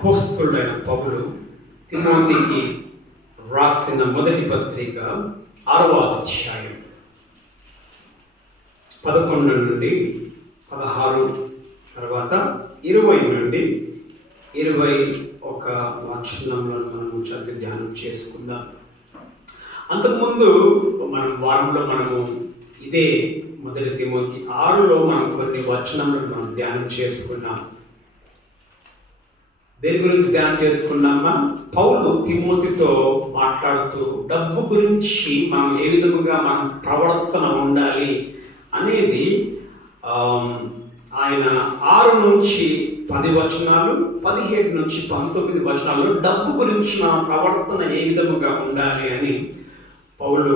అపోస్తలుడైన పౌలు తిమోతికి రాసిన మొదటి పత్రిక 6వ అధ్యాయం 11 నుండి 16 తర్వాత 20 నుండి 21 వచనంలో మనము చదివి ధ్యానం చేసుకుందాం. అంతకుముందు వారంలో మనము ఇదే మొదటి తిమోతి 6లో మనం కొన్ని వచనములను మనం ధ్యానం చేసుకున్నాం. దేని గురించి ధ్యానం చేసుకున్నామా? పౌలు తిమోతితో మాట్లాడుతూ డబ్బు గురించి మనం ఏ విధముగా మనం ప్రవర్తన ఉండాలి అనేది ఆయన 6 నుంచి 10 వచనాలు, 17 నుంచి 19 వచనాల్లో డబ్బు గురించి నా ప్రవర్తన ఏ విధముగా ఉండాలి అని పౌలు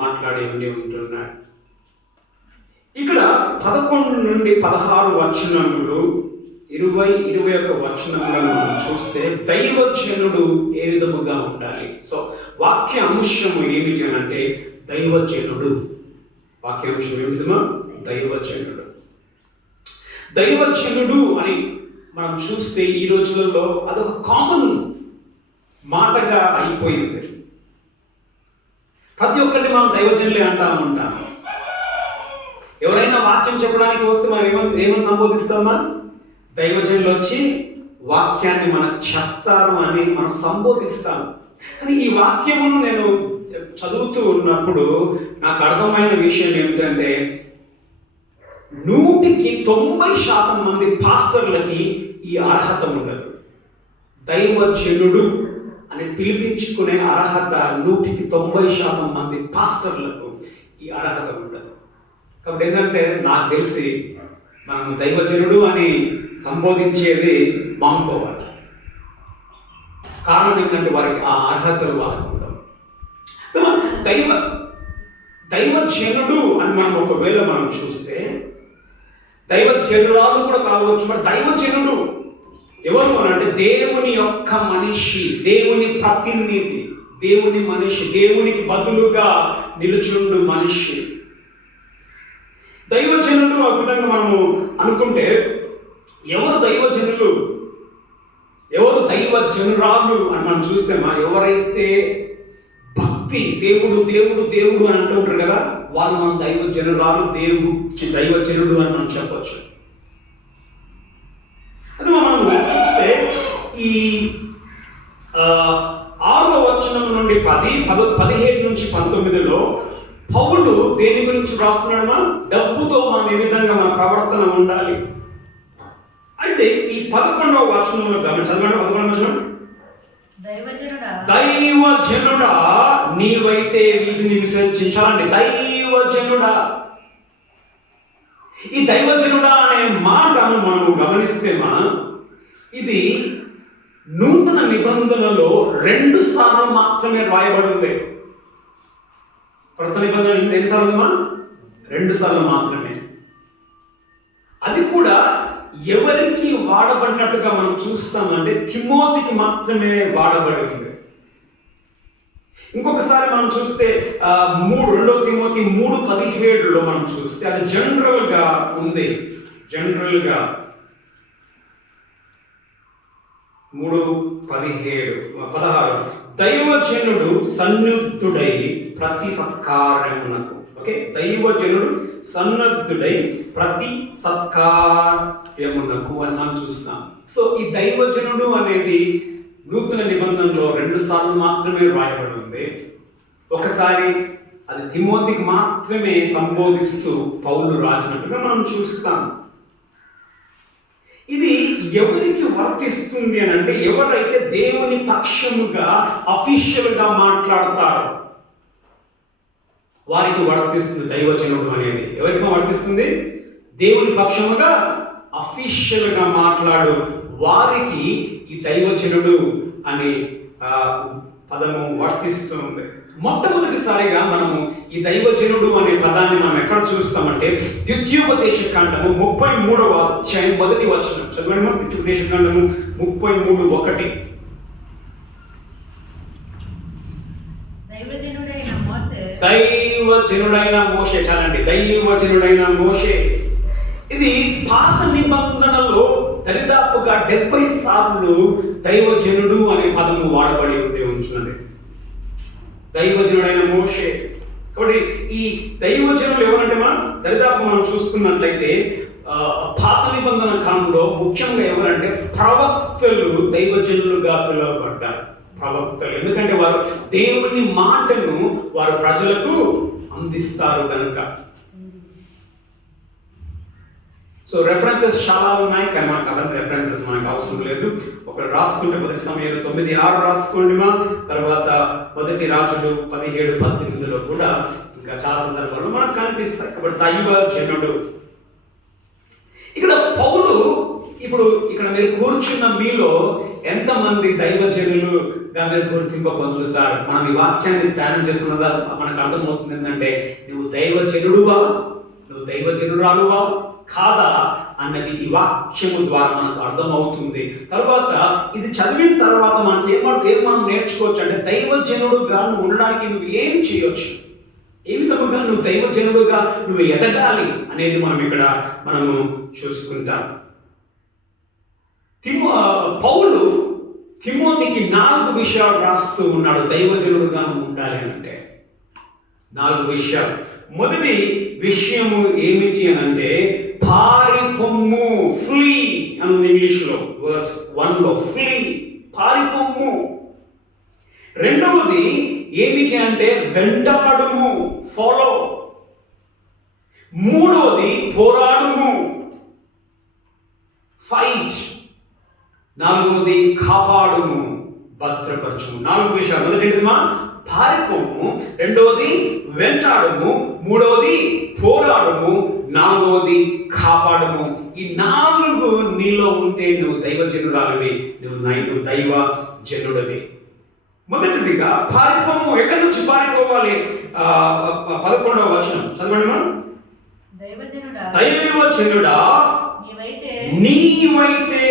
మాట్లాడి ఉంటున్నాడు. ఇక్కడ 11 నుండి 16 వచనములు 20-21 వచనములను మనం చూస్తే దైవజనుడు ఏ విధముగా ఉండాలి. సో వాక్య అంశము ఏమిటి అని అంటే దైవజనుడు. వాక్యాంశం ఏమిటమా? దైవజనుడు. దైవజనుడు అని మనం చూస్తే ఈ రోజులలో అదొక కామన్ మాటగా అయిపోయింది. ప్రతి ఒక్కరిని మనం దైవజనులే అంటా ఉంటాం. ఎవరైనా వాక్యం చెప్పడానికి వస్తే మనం ఏమని సంబోధిస్తామా? దైవజనులు వచ్చి వాక్యాన్ని మనకు చెప్తారు అని మనం సంబోధిస్తాం. కానీ ఈ వాక్యమును నేను చదువుతూ ఉన్నప్పుడు నాకు అర్థమైన విషయం ఏమిటంటే 100% మంది పాస్టర్లకి ఈ అర్హత ఉండదు. దైవజనుడు అని పిలిపించుకునే అర్హత 100% మంది పాస్టర్లకు ఈ అర్హత ఉండదు. కాబట్టి ఏంటంటే నాకు తెలిసి మనం దైవజనుడు అని సంబోధించేది మానుకోవాలి. కారణం ఏంటంటే వారికి ఆ అర్హతలు వారికి ఉండవు. దైవజనుడు అని మనం ఒకవేళ మనం చూస్తే దైవజనురాలు కూడా కావచ్చు. మరి దైవజనుడు ఎవరు అని అంటే దేవుని యొక్క మనిషి, దేవుని ప్రతినిధి, దేవుని మనిషి, దేవునికి బదులుగా నిలుచుండు మనిషి. దైవజనులు ఆ విధంగా మనము అనుకుంటే ఎవరు దైవజనులు, ఎవరు దైవజనురాలు అని మనం చూస్తే ఎవరైతే భక్తి దేవుడు దేవుడు దేవుడు అని అంటూ ఉంటారు కదా, వాళ్ళు మనం దైవజనురాలు, దైవజనుడు అని మనం చెప్పచ్చు. అది మనం చూస్తే ఈ 6వ వచనం నుండి 17 నుంచి 19లో పౌలు దేని గురించి రాస్తున్నాడమా? డబ్బుతో మనం ఏ విధంగా మన ప్రవర్తన ఉండాలి. అయితే ఈ 11వ వచనంలో చదవండి. 11వ వచనం, దైవజనుడా నీవైతే వీటిని విసర్జించాలండి. దైవజనుడా, ఈ దైవజనుడా అనే మాటను మనము గమనిస్తేమా ఇది నూతన నిబంధనలో 2 సార్లు మాత్రమే రాయబడింది. కొత్త నిబంధన ఎన్నిసార్లు? 2 సార్లు మాత్రమే. అది కూడా ఎవరికి వాడబడినట్టుగా మనం చూస్తామంటే తిమోతికి మాత్రమే వాడబడింది. ఇంకొకసారి మనం చూస్తే 2 తిమోతి 3:17లో మనం చూస్తే అది జనరల్గా ఉంది. జనరల్గా 3:16 దైవజనుడు సన్నుద్ధుడై ప్రతి సత్కార్యమునకు. ఓకే, దైవజనుడు సన్నద్ధుడై ప్రతి సత్కార్యమునకు అని మనం చూస్తాం. సో ఈ దైవజనుడు అనేది నూతన నిబంధనలో 2 సార్లు మాత్రమే రాయబడి ఉంది. ఒకసారి అది తిమోతికి మాత్రమే సంబోధిస్తూ పౌలు రాసినట్టుగా మనం చూస్తాం. ఇది ఎవరికి వర్తిస్తుంది అని అంటే ఎవరైతే దేవుని పక్షముగా అఫీషియల్గా మాట్లాడతారో వారికి వర్తిస్తుంది దైవజనుడు అనేది. ఎవరికి వర్తిస్తుంది? దేవుని పక్షముగా అఫీషియల్గా మాట్లాడు వారికి ఈ దైవజనుడు అనే పదము వర్తిస్తుంది. మొట్టమొదటిసారిగా మనము ఈ దైవజనుడు అనే పదాన్ని మనం ఎక్కడ చూస్తామంటే ద్వితీయోపదేశ కాండము 33వ అధ్యాయం 1వ వచనం చదవండి. ద్వితీయోపదేశ కాండము 33:1 దైవజనుడైన మోషే. చాలండి, దైవజనుడైన మోషే. ఇది పాత నిబంధనలో దరిదాపుగా 70 సార్లు దైవజనుడు అనే పదము వాడబడి ఉంచున్నది. దైవజనుడైన మోషే. కాబట్టి ఈ దైవజనులు ఎవరంటే మనం చూసుకున్నట్లయితే పాత నిబంధన కాలంలో ముఖ్యంగా ఎవరంటే ప్రవక్తలు దైవజనులుగా పిలువబడ్డారు. ప్రవక్తలు ఎందుకంటే వారు దేవుని మాటను వారు ప్రజలకు అందిస్తారు కనుక. సో రెఫరెన్సెస్ చాలా ఉన్నాయి, కానీ మనకు అవన్నీ రెఫరెన్సెస్ మనకు అవసరం లేదు. ఒకరు రాసుకుంటే 1 సమూయేలు 9:6 రాసుకోండి. తర్వాత 1 రాజులు 17:18 కూడా ఇంకా చాలా సందర్భాల్లో మనకు కనిపిస్తాయి. కాబట్టి దైవజనుడు ఇక్కడ పౌలు. ఇప్పుడు ఇక్కడ మీరు కూర్చున్న మీలో ఎంతమంది దైవజనులుగా మీరు గుర్తింపు పొందుతారు? మనం ఈ వాక్యాన్ని ధ్యానం చేసుకున్నదా మనకు అర్థమవుతుంది ఏంటంటే నువ్వు దైవజనుడువా, నువ్వు దైవజనురాలువా కాదా అన్నది ఈ వాక్యము ద్వారా మనకు అర్థమవుతుంది. తర్వాత ఇది చదివిన తర్వాత మనకి ఏం మనం నేర్చుకోవచ్చు అంటే దైవజనుడుగా నువ్వు ఉండడానికి నువ్వు ఏం చేయొచ్చు, ఏ విధముగా నువ్వు దైవజనుడుగా నువ్వు ఎదగాలి అనేది మనము చూసుకుంటాం. పౌలు తిమోతికి 4 విషయాలు రాస్తూ ఉన్నాడు దైవజనుడుగా నువ్వు ఉండాలి అంటే. 4 విషయాలు. మొదటి విషయము ఏమిటి అని అంటే పారిపొమ్ము, ఫ్లీ అని ఇంగ్లీష్లో వర్స్ 1లో ఫ్లీ, పారిపొమ్ము. రెండవది ఏమిటి అంటే వెంటాడుము, ఫాలో. మూడవది పోరాడుము, ఫైట్. నాలుగవది కాపాడుము, భద్రపరచుము. 4 విషయాలు. మొదటిది పారిపోము, రెండవది వెంటాడుము, మూడవది పోరాడుము, నాలుగవది కాపాడుము. ఈ 4 నీలో ఉంటే నువ్వు దైవజనురాలివి, నువ్వు దైవజనుడివి. మొదటిదిగా పారిపోము. ఎక్కడి నుంచి పారిపోవాలి? 11వ వచనం చదవండి. మనం దైవజనుడా నీవైతే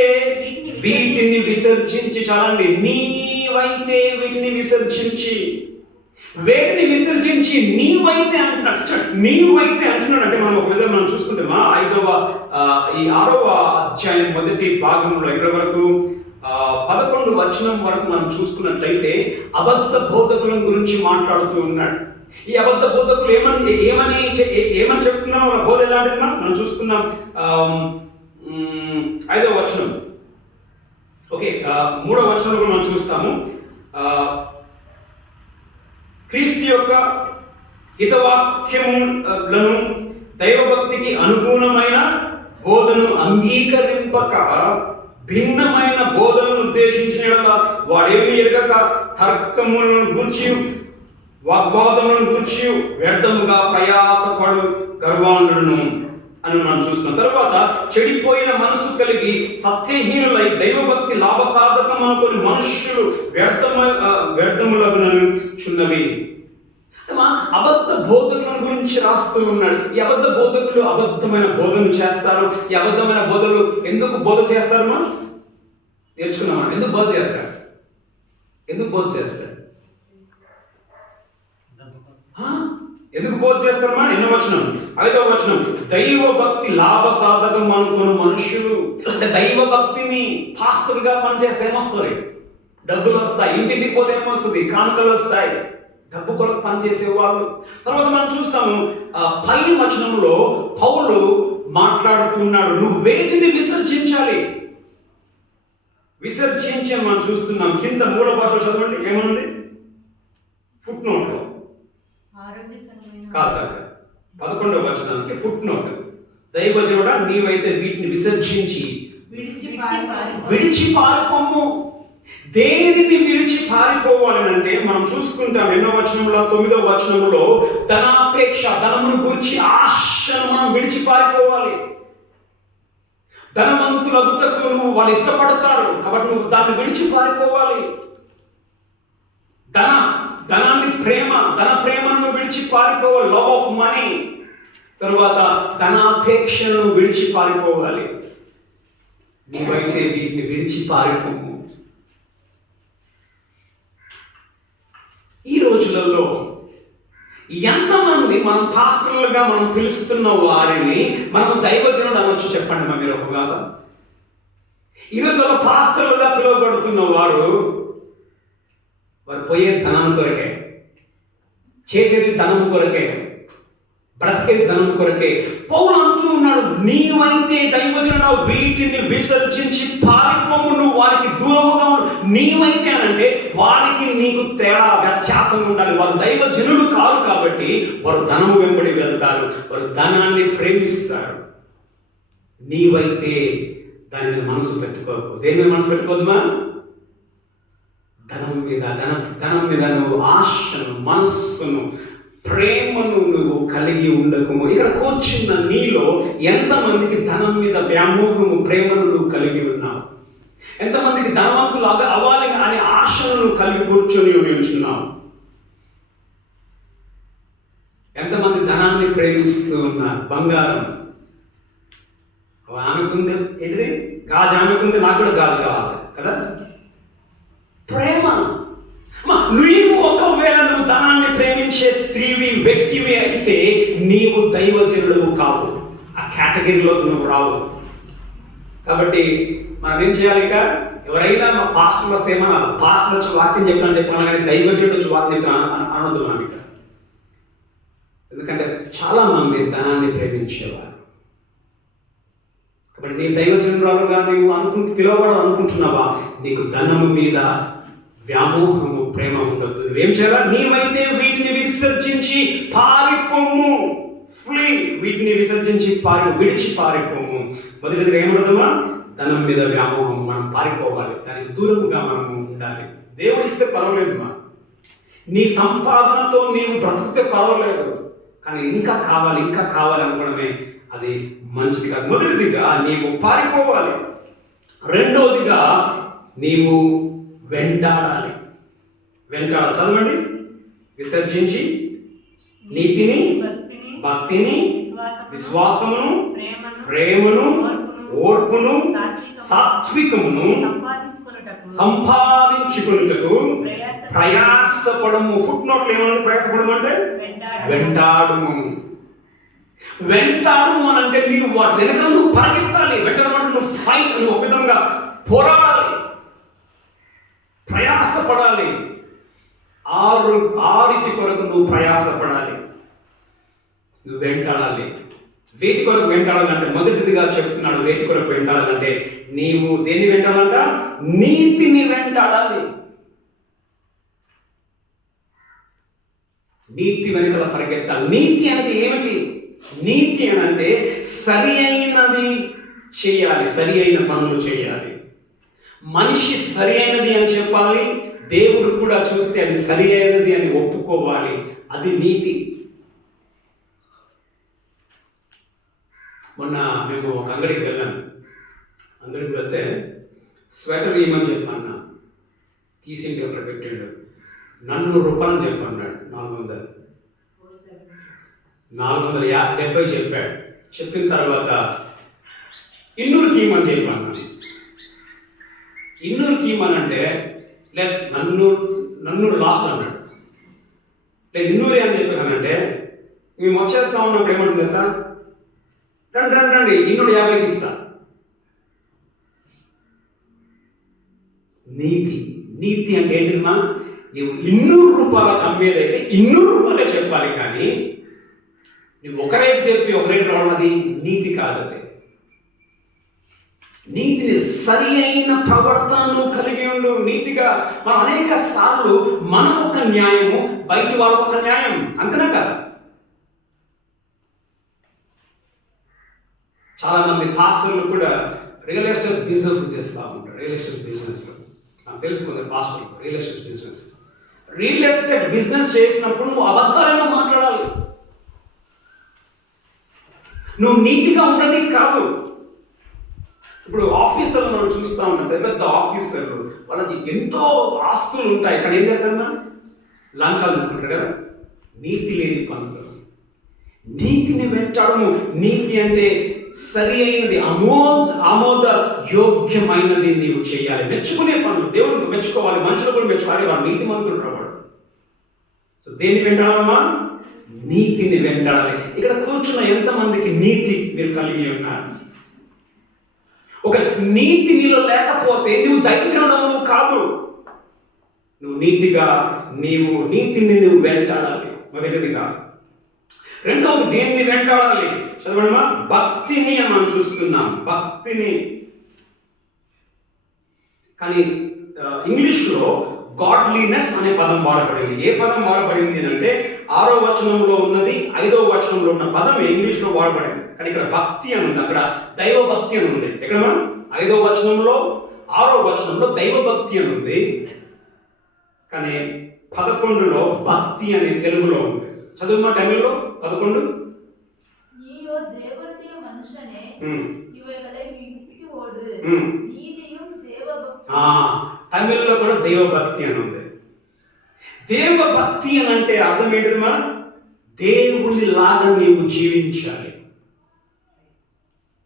వీటిని విసర్జించి, చాలండి, నీవైతే వీటిని విసర్జించి, వేటిని విసర్జించి నీవైతే అంటున్నాడు. నీవైతే అంటున్నాడు అంటే మనం ఒక విధంగా మనం చూసుకుంటే 6వ అధ్యాయం మొదటి భాగంలో ఇక్కడ వరకు 11 వచనం వరకు మనం చూసుకున్నట్లయితే అబద్ధ బోధకుల గురించి మాట్లాడుతూ ఉన్నాడు. ఈ అబద్ధ బోధకులు ఏమని చెప్తున్నాం, వాళ్ళ బోధ ఎలాంటిది మనం చూసుకున్నాం. 5వ వచనం, ఓకే, 3వ వచనంలో మనం చూస్తాము. క్రీస్తు యొక్క హితవాక్యములను దైవభక్తికి అనుగుణమైన బోధను అంగీకరింపక భిన్నమైన బోధనను ఉద్దేశించిన వాడేమి ఎరగక తర్కములను గూర్చి వాగ్వాదములను గూర్చి వ్యర్థముగా ప్రయాసపడు గర్వాంధులను అని మనం చూస్తున్నాం. తర్వాత చెడిపోయిన మనసు కలిగి సత్యహీనులై దైవభక్తి లాభసాధకం అనుకుని మనుష్యులు వ్యర్థములగునను చున్నవి. అబద్ధ బోధకుల గురించి రాస్తూ ఉన్నాడు. ఈ అబద్ధ బోధకులు అబద్ధమైన బోధన చేస్తారు. ఈ అబద్ధమైన బోధలు ఎందుకు బోధ చేస్తారు? మనం నేర్చుకున్నామా? ఎందుకు బోధ చేస్తారు? ఎందుకు బోధ చేస్తారు? ఎందుకు బోధ చేస్తారమ్మా? 8వ వచనం, 5వ వచనం, దైవ భక్తి లాభ సాధకం అనుకుని మనుష్యులు. అంటే దైవ భక్తిని పాస్టర్గా పనిచేస్తే ఏమొస్తుంది? డబ్బులు వస్తాయి. ఇంటింటికి పోతే ఏమొస్తుంది? కానుకలు వస్తాయి. డబ్బు కొరకు పనిచేసే వాళ్ళు. తర్వాత మనం చూస్తాము పైన వచనంలో పౌలు మాట్లాడుతున్నాడు, నువ్వు వేటిని విసర్జించాలి. విసర్జించి మనం చూస్తున్నాం. కింద మూల భాషలో చదవండి, ఏమనుంది? ఫుట్ నోట్లో కాదు, 11వ వచనానికి ఫుట్ నోట్. దైవజనుడా నీవైతే వీటిని విసర్జించి విడిచి పారిపోము. దేనిని విడిచి పారిపోవాలని అంటే మనం చూసుకుంటాం 8వ వచనంలో, 9వ వచనంలో ధనాపేక్ష, ధనమును గురించి ఆశను మనం విడిచి పారిపోవాలి. ధనవంతులగుటకు వాళ్ళు ఇష్టపడతారు కాబట్టి నువ్వు దాన్ని విడిచి పారిపోవాలి. ధనాన్ని ధన ప్రేమను విడిచి పారిపోవాలి, లవ్ ఆఫ్ మనీ. తర్వాత ధనాపేక్షను విడిచి పారిపోవాలి. నువ్వైతే వీటిని విడిచి పారిపోవు. ఈ రోజులలో ఎంతమంది మనం పాస్టర్లుగా మనం పిలుస్తున్న వారిని మనము దైవజనుడు అనొచ్చు? చెప్పండి మీరు ఒక కాదు. ఈరోజు ఒక పాస్టర్లుగా పిలువబడుతున్న వారు పోయే ధనం కొరకే, చేసేది ధనం కొరకే, బ్రతికేది ధనం కొరకే. పౌలు అంటూ ఉన్నాడు, నీవైతే దైవజనుడు వీటిని విసర్జించి పారిపోము, నువ్వు వారికి దూరముగా ఉండు. నీవైతే అనంటే వారికి నీకు తేడా, వ్యత్యాసం ఉండాలి. వారు దైవజనులు కాదు కాబట్టి వారు ధనము వెంబడి వెళ్తారు, వారు ధనాన్ని ప్రేమిస్తారు. నీవైతే దానిని మనసు పెట్టుకోకు. దేని మీద మనసు పెట్టుకోవద్దుమా? ధనం మీద నువ్వు ఆశను, మనస్సును, ప్రేమను నువ్వు కలిగి ఉండకము. ఇక్కడ కూర్చున్న నీలో ఎంతమందికి ధనం మీద వ్యామోహము, ప్రేమను నువ్వు కలిగి ఉన్నావు? ఎంతమందికి ధనవంతులు అవ్వాలి అనే ఆశను నువ్వు కలిగి కూర్చొని ఉంటున్నావు? ఎంతమంది ధనాన్ని ప్రేమిస్తూ ఉన్నారు? బంగారం ఆమెకుంది, ఏంటిది గాజు ఆమెకుంది, నాకు కూడా గాజు కావాలి కదా. ప్రేమ. నువ్వు ఒకవేళ నువ్వు ధనాన్ని ప్రేమించే స్త్రీవి, వ్యక్తివి అయితే నీవు దైవజనుడు కావు, ఆ కేటగిరీలోకి నువ్వు రావు. కాబట్టి మనం ఏం చేయాలి? ఇక ఎవరైనా మా పాస్టర్లు వస్తే ఏమన్నా, పాస్టర్ వచ్చి వాక్యం చెప్తాను చెప్పాను, కానీ దైవజనుడు వచ్చి వాక్యం చెప్తాను అనొద్దు మనం ఇక. ఎందుకంటే చాలా మంది ధనాన్ని ప్రేమించేవారు. కాబట్టి నీ దైవజనురాలుగా నీవు పిలువబడాలనుకుంటున్నావా? నీకు ధనము మీద వ్యామోహము, ప్రేమ ఉండదు. నువ్వేం చేయాలి? నీవైతే వీటిని విసర్జించి పారిపోము. ఫ్లీ, వీటిని విసర్జించి విడిచి పారిపోము. మొదటిదిగా ఏముండదమ్మా? ధనం మీద వ్యామోహం. మనం పారిపోవాలి, దానికి దూరముగా మనము ఉండాలి. దేవుడు ఇస్తే పర్వాలేదుమా, నీ సంపాదనతో నీవు బ్రతికితే పర్వాలేదు, కానీ ఇంకా కావాలి అనుకోవడమే అది మంచిది కాదు. మొదటిదిగా నీవు పారిపోవాలి. రెండవదిగా నీవు వెంటాడాలి. చదవండి. విసర్జించి నీతిని, భక్తిని, విశ్వాసమును, ప్రేమను, ఓర్పును, సాత్వికమును సంపాదించుకొనుటకు ప్రయాసపడము. ఫుట్ నోట్లు ఏమన్నా ప్రయాసపడము అంటే వెంటాడుము. వెంటాడు అంటే నీవు వాటి వెనక నువ్వు పరిగెత్తాలి. వెంటనే నువ్వు ఫైట్, నువ్వు ఒక విధంగా పోరాడాలి, ప్రయాసపడాలి. ఆరిటి కొరకు నువ్వు ప్రయాసపడాలి, నువ్వు వెంటాడాలి. వేటి కొరకు వెంటాడాలంటే మొదటిదిగా చెప్తున్నాడు, వేటి కొరకు వెంటాడాలంటే నీవు దేన్ని వెంటాడాలంట? నీతిని వెంటాడాలి. నీతి వెనుకల పరిగెత్తాలి. నీతి అంటే ఏమిటి? నీతి అని అంటే సరి అయినది చేయాలి, సరి అయిన పనులు చేయాలి. మనిషి సరి అయినది అని చెప్పాలి, దేవుడు కూడా చూస్తే అది సరి అయినది అని ఒప్పుకోవాలి. అది నీతి. మొన్న మేము ఒక అంగడికి వెళ్ళాము. అంగడికి వెళ్తే స్వెటర్ ఇవ్వమని చెప్పన్నా, తీసింటి అక్కడ పెట్టాడు. 400 రూపాయలు చెప్పన్నాడు. 470 చెప్పాడు. చెప్పిన తర్వాత 200కి ఇవ్వమని చెప్పన్నా. 200కి ఇవ్వమనంటే లేదు, నన్ను లాస్ట్ అన్నాడు. లేదు 200 అని చెప్పానంటే మేము వచ్చేస్తా ఉన్నప్పుడు ఏమంటుంది సార్, రండి 250కి ఇస్తా. నీతి అంటే ఏంటిమా? నువ్వు 200 రూపాయలకు అమ్మేదైతే 200 రూపాయలే చెప్పాలి, కానీ నువ్వు ఒక రేటు చెప్పి ఒక రేటు రావడం అది నీతి కాదు. అది నీతిని సరి అయిన ప్రవర్తనను కలిగి ఉండు. నీతిగా మనం అనేక సార్లు మనకొక న్యాయము, బయట వాళ్ళకొక న్యాయం, అంతేనా కదా? చాలా మంది పాస్టర్లు కూడా రియల్ ఎస్టేట్ బిజినెస్ చేస్తూ ఉంటారు. రియల్ ఎస్టేట్ బిజినెస్లో నాకు తెలుసుకుంది పాస్టర్ రియల్ ఎస్టేట్ బిజినెస్ చేసినప్పుడు నువ్వు అబద్ధాలను మాట్లాడాలి. నువ్వు నీతిగా ఉండని కాదు. ఇప్పుడు ఆఫీసర్లు మనం చూస్తూ ఉంటాం, పెద్ద ఆఫీసర్లు, వాళ్ళకి ఎంతో ఆస్తులు ఉంటాయి, కానీ ఏం చేస్తారు? లంచాలు తీసుకుంటారు కదా. నీతి లేని పనులు. నీతిని వెంటాడము. నీతి అంటే సరి అయినది, ఆమోద యోగ్యమైనది నీవు చేయాలి. మెచ్చుకునే పనులు, దేవుడిని మెచ్చుకోవాలి, మనుషులు కూడా మెచ్చుకోవాలి. వాడు నీతి మంత్రుడు రావాడు. సో దేన్ని వెంటాడాలమ్మా? నీతిని వెంటాడాలి. ఇక్కడ కూర్చున్న ఎంతమందికి నీతి మీరు కలిగి ఉన్నారు? ఒక నీతి నీలో లేకపోతే నువ్వు దైవజనుడు కాదు. నువ్వు నీతిని నువ్వు వెంటాడాలి మొదటిదిగా. రెండవది దేన్ని వెంటాడాలి చదవడమా? భక్తిని అని మనం చూస్తున్నాం. భక్తిని. కానీ ఇంగ్లీష్లో గాడ్లీనెస్ అనే పదం వాడబడింది. ఏ పదం వాడబడింది అంటే 6వ వచనంలో ఉన్నది 5వ వచనంలో ఉన్న పదం ఇంగ్లీష్లో వాడబడింది. కానీ ఇక్కడ భక్తి అని ఉంది, అక్కడ దైవ భక్తి అని ఉంది. ఎక్కడ మనం 5వ వచనంలో 6వ వచనంలో దైవ భక్తి అని ఉంది, కానీ 11లో భక్తి అనే తెలుగులో ఉంది. చదువు మా తమిళ్లో 11. తమిళ్లో కూడా దైవభక్తి అని ఉంది. దేవభక్తి అని అంటే అర్థం ఏంటిదమ్మా? దేవుని లాగా నీవు జీవించాలి,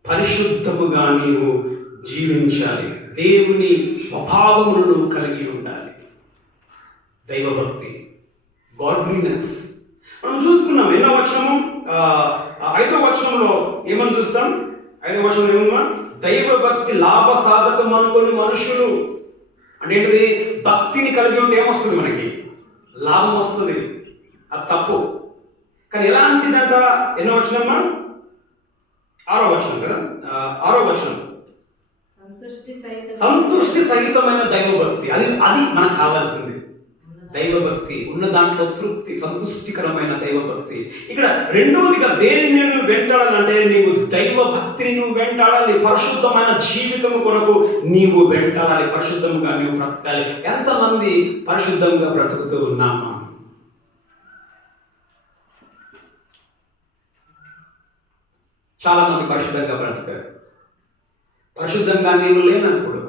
పరిశుద్ధముగా నీవు జీవించాలి, దేవుని స్వభావములను కలిగి ఉండాలి. దైవభక్తి, గాడ్లీనెస్. మనం చూసుకున్నాం ఎన్నో వచనము, 5వ వచనంలో ఏమని చూస్తాం? 5వ వచనంలో ఏమన్నా? దైవభక్తి లాభ సాధకం అనుకుని మనుషులు అంటే ఏంటిది? భక్తిని కలిగి ఉంటే ఏమొస్తుంది? మనకి లాభం వస్తుంది. అది తప్పు. కానీ ఎలాంటిదంట? ఎన్నో వచనమ్మా? 6వ వచనం కదా, 6వ వచనం. సంతుష్టి సహితమైన దైవభక్తి. అది మనకు కావాల్సింది. దైవభక్తి ఉన్న దాంట్లో తృప్తి, సంతుష్టికరమైన దైవభక్తి. ఇక్కడ రెండవదిగా దేన్ని నేను వెంటాడాలంటే నీవు దైవభక్తిని నువ్వు వెంటాడాలి. పరిశుద్ధమైన జీవితం కొరకు నీవు వెంటాడాలి, పరిశుద్ధంగా నీవు బ్రతకాలి. ఎంతమంది పరిశుద్ధంగా బ్రతుకుతూ ఉన్నామా? చాలా మంది పరిశుద్ధంగా బ్రతకారు. పరిశుద్ధంగా నీవు లేనప్పుడు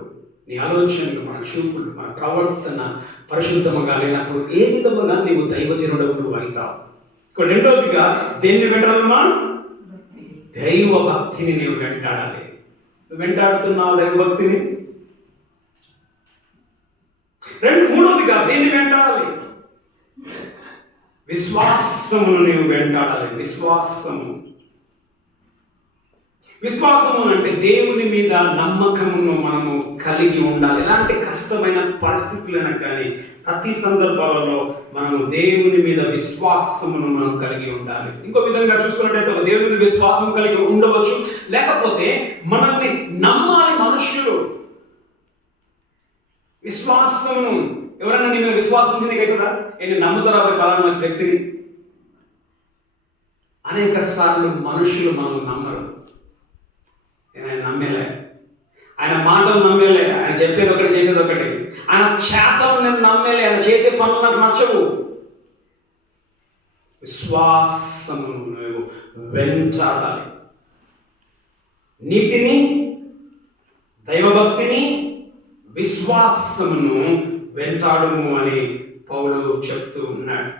నీ ఆలోచనలు, మన చూపులు, మన ప్రవర్తన పరిశుద్ధముగా లేనప్పుడు ఏ విధముగా నీవు దైవజనుడు నువ్వు అవుతావు. రెండవదిగా దేన్ని వెంటాడమ్మా? దైవ భక్తిని నీవు వెంటాడాలి. నువ్వు వెంటాడుతున్నావు దైవభక్తిని. మూడవదిగా దేన్ని వెంటాడాలి? విశ్వాసమును నీవు వెంటాడాలి. విశ్వాసము అంటే దేవుని మీద నమ్మకమును మనము కలిగి ఉండాలి. ఎలాంటి కష్టమైన పరిస్థితులైనా కానీ ప్రతి సందర్భాలలో మనము దేవుని మీద విశ్వాసమును మనం కలిగి ఉండాలి. ఇంకో విధంగా చూసుకున్నట్టయితే ఒక దేవుని మీద విశ్వాసం కలిగి ఉండవచ్చు, లేకపోతే మనల్ని నమ్మాలి మనుష్యులు. విశ్వాసమును ఎవరైనా నీ మీద విశ్వాసం నీకైతుందా? నేను నమ్ముతారా పలానా వ్యక్తిని? అనేక సార్లు మనుషులు మనం నమ్మరు. ఆయన నమ్మేలే, ఆయన మాటలు నమ్మేలే, ఆయన చెప్పేది ఒకటి చేసేది ఒకటి, ఆయన చేతలు నేను నమ్మేలే, ఆయన చేసే పనులు నాకు నచ్చవు. విశ్వాసము నువ్వు వెంటాడాలి. నీతిని, దైవభక్తిని, విశ్వాసమును వెంటాడుము అని పౌలు చెప్తూ ఉన్నాడు.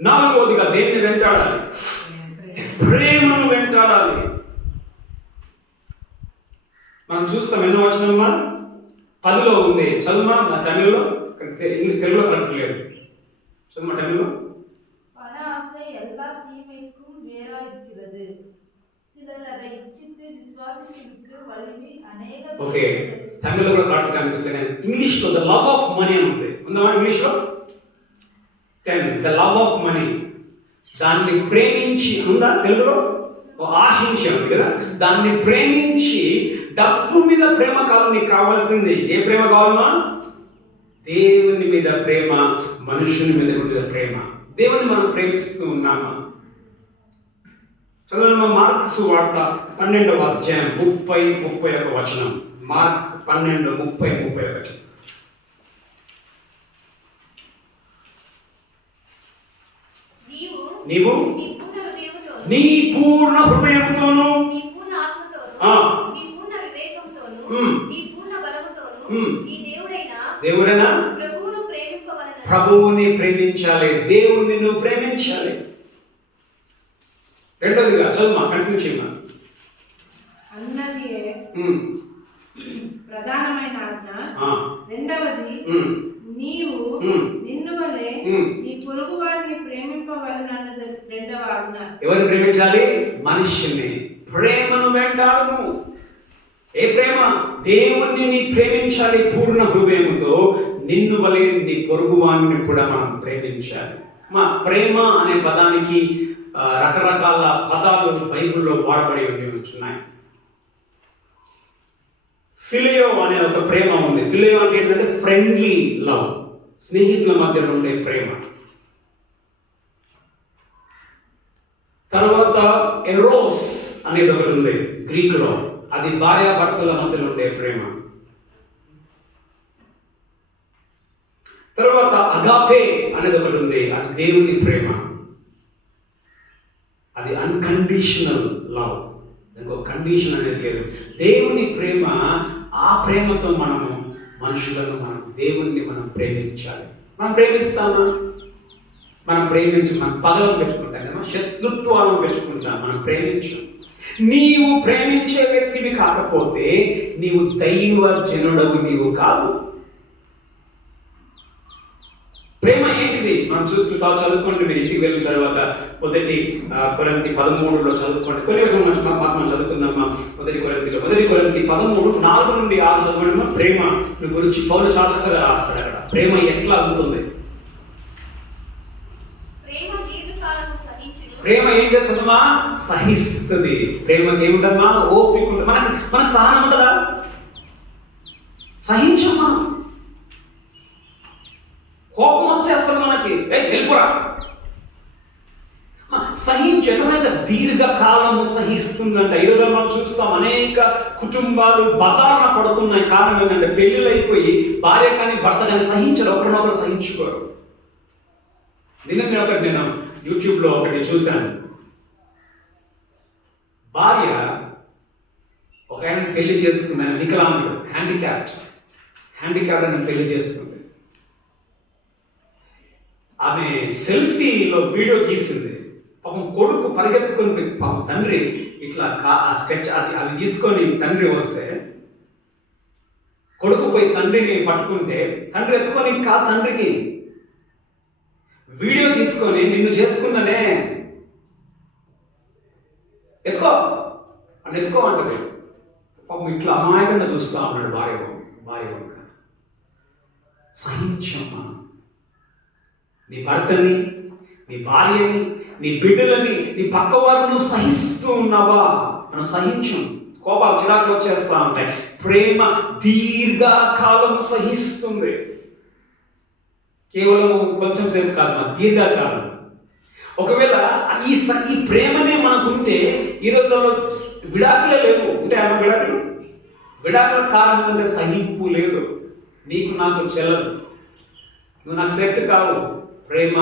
నాలుగవదిగా దేన్ని వెంటాడాలి? ప్రేమను వెంటాడాలి. మనం చూస్తాం ఎన్నో వచనమ్మా? 10లో ఉంది. చదువుమా నా తమిళ్లో, తెలుగులో కరెక్ట్ లేదు. చదువుమా తమిళ్లో. ఓకే, తమిళ్లో కూడా కరెక్ట్గా అనిపిస్తుంది. ఇంగ్లీష్లో ద లవ్ ఆఫ్ మనీ అని ఉంది. ఉందా ఇంగ్లీష్లో? ద లవ్ ఆఫ్ మనీ, దాన్ని ప్రేమించి ఉందా? తెలుగులో ఆశించి ఉంది కదా. దాన్ని ప్రేమించి, డబ్బు మీద ప్రేమ కాదు నీకు కావాల్సింది. ఏ ప్రేమ కావాలన్నా? దేవుని మీద ప్రేమ, మనుషుని మీద ప్రేమ. దేవుని మనం ప్రేమిస్తూ ఉన్నామా? చదవండి మార్కు సువార్త 12వ అధ్యాయం 30-31 వచనం. మార్క్ 12:30-31 వచనం. నీవు నీ పూర్ణ హృదయంతోను, దేవుడైనా ప్రభువుని ప్రేమించాలి. దేవుణ్ణి నువ్వు ప్రేమించాలి. రెండోదిగా చదువు, కంటిన్యూ చేయమా. అన్నది ప్రధానమైన ఆజ్ఞ. రెండవది, నీవు నిన్ను వలె నీ పొరుగు వారిని ప్రేమింపవలనన్నది రెండవ ఆజ్ఞ. ఎవరిని ప్రేమించాలి? మనిషిని. ప్రేమను వెంటాడుము. ఏ ప్రేమ? దేవుణ్ణి నీ ప్రేమించాలి పూర్ణ హృదయంతో, నిన్ను వలె నీ పొరుగువాణ్ణి కూడా మనం ప్రేమించాలి. మా ప్రేమ అనే పదానికి రకరకాల పదాలు బైబిల్లో వాడబడి ఉంటున్నాయి. ఫిలియో అనే ఒక ప్రేమ ఉంది. ఫిలియో అంటే ఏంటంటే ఫ్రెండ్లీ లవ్, స్నేహితుల మధ్యలో ఉండే ప్రేమ. తర్వాత ఎరోస్ అనేది ఒకటి ఉంది గ్రీకులో, అది భార్యాభర్తల మధ్యలో ఉండే ప్రేమ. తర్వాత అగాపే అనేది ఒకటి ఉంది, అది దేవుని ప్రేమ, అది అన్కండిషనల్ లవ్, ఇంకో కండిషన్ అనేది లేదు. దేవుని ప్రేమ, ఆ ప్రేమతో మనము మనుషులను, మనం దేవుణ్ణి మనం ప్రేమించాలి. మనం ప్రేమిస్తామా? మనం మనం పగలను పెట్టుకుంటాం కదా, శత్రుత్వాలను పెట్టుకుంటాం, మనం ప్రేమించాం. నీవు ప్రేమించే వ్యక్తివి కాకపోతే నీవు దైవ జనుడవు నీవు కాదు. ప్రేమ ఏంటిది? మనం చూసుకుంటాం, చదువుకోండి. ఇంటికి వెళ్ళిన తర్వాత మొదటి కొరింథీ 13లో చదువుకోండి. కొన్ని రోజులు మనం చదువుకుందామా? మొదటి కొరింథీలో 13:4 నుండి 6 చదవడం. ప్రేమ గురించి పౌలు చాలా చక్కగా రాస్తాడు అక్కడ. ప్రేమ ఎట్లా ఉంటుంది? ప్రేమ ఏం చేస్తుందమ్మా? సహిస్తుంది. ప్రేమకి ఏముంటమ్మా? ఓపిక ఉంటుంది. మనకు సహనం ఉంటుందా? సహించమ్మా. కోపం వచ్చేస్తుంది మనకి, వెళ్ళిపోరా. దీర్ఘకాలము సహిస్తుందంట. ఈరోజు మనం చూస్తాం అనేక కుటుంబాలు బజారున పడుతున్నాయి. కారణం ఏంటంటే పెళ్ళిళ్ళు అయిపోయి భార్య కానీ భర్త కానీ సహించరు, ఒకరినొకరు సహించుకోరు. నేను యూట్యూబ్లో ఒకటి చూశాను. భార్య ఒక ఆయన పెళ్లి చేసుకుంది, ఆయన వికలాంగుడు, హ్యాండిక్యాప్డ్ అని పెళ్లి చేసుకుంది. ఆమె సెల్ఫీలో వీడియో తీసింది. పాపం కొడుకు పరిగెత్తుకొని, పాపం తండ్రి ఇట్లా స్కెచ్ అవి తీసుకొని తండ్రి వస్తే, కొడుకు పోయి తండ్రిని పట్టుకుంటే తండ్రి ఎత్తుకొని తండ్రికి వీడియో తీసుకొని, నిన్ను చేసుకున్నానే, ఎత్తుకో అంటది. పాపం ఇట్లా అమాయకంగా చూస్తా ఉన్నాడు భార్య వంక. సహించమ్మా. నీ భర్తని, నీ భార్యని, నీ బిడ్డలని, నీ పక్క వారిని సహిస్తూ ఉన్నావా? మనం సహించం. కోపాలు చిరాకులు వచ్చేస్తా ఉంటాయి. ప్రేమ దీర్ఘకాలం సహిస్తుంది. కేవలం కొంచెం సేపు కాదు, దీర్ఘకాలం. ఒకవేళ ఈ ప్రేమనే మనకుంటే ఈ రోజుల్లో విడాకులే లేవు. అంటే విడాకుల కారణం ఏంటంటే సహింపు లేదు. నీకు నాకు చెల్లదు, నువ్వు నాకు సెట్ కావు. ప్రేమ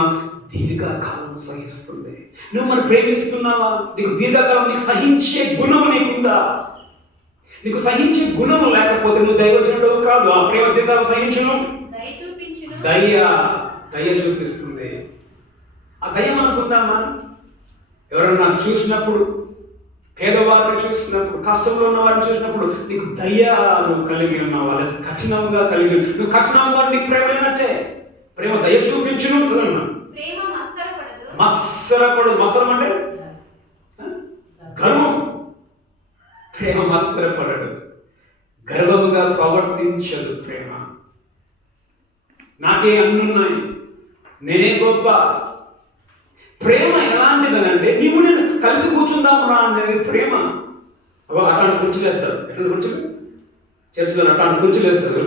దీర్ఘకాలం సహిస్తుంది. నువ్వు మరి ప్రేమిస్తున్నావా? నీకు దీర్ఘకాలం, నీకు సహించే గుణము నీకుందా? నీకు సహించే గుణము లేకపోతే నువ్వు దైవజనుడు కాదు. ఆ ప్రేమ దీర్ఘకాలం సహించును. దయ చూపిస్తుంది. ఆ దయ మనకుందామా? ఎవరన్నా చూసినప్పుడు, పేదవారిని చూసినప్పుడు, కష్టంలో ఉన్న వారిని చూసినప్పుడు నీకు దయ నువ్వు కలిగి ఉన్నావా? కఠినంగా కలిగి, నువ్వు కఠినంగా నీకు ప్రేమ లేనట్టే. ప్రేమ దయ చూపించును. మత్సరపడు. మత్సరం అంటే గర్వం. ప్రేమ మత్సరపడదు, గర్వముగా ప్రవర్తించదు. ప్రేమ నాకే అన్నున్నాయి, నేనే గొప్ప. ప్రేమ ఎలాంటిదనంటే, నీవు నేను కలిసి కూర్చుందాము రా అనేది ప్రేమ. అట్లాంటి కుర్చీలు వేస్తారు. ఎట్లా కుర్చీలు? చర్చిలో అట్లాంటి కుర్చీలు వేస్తారు.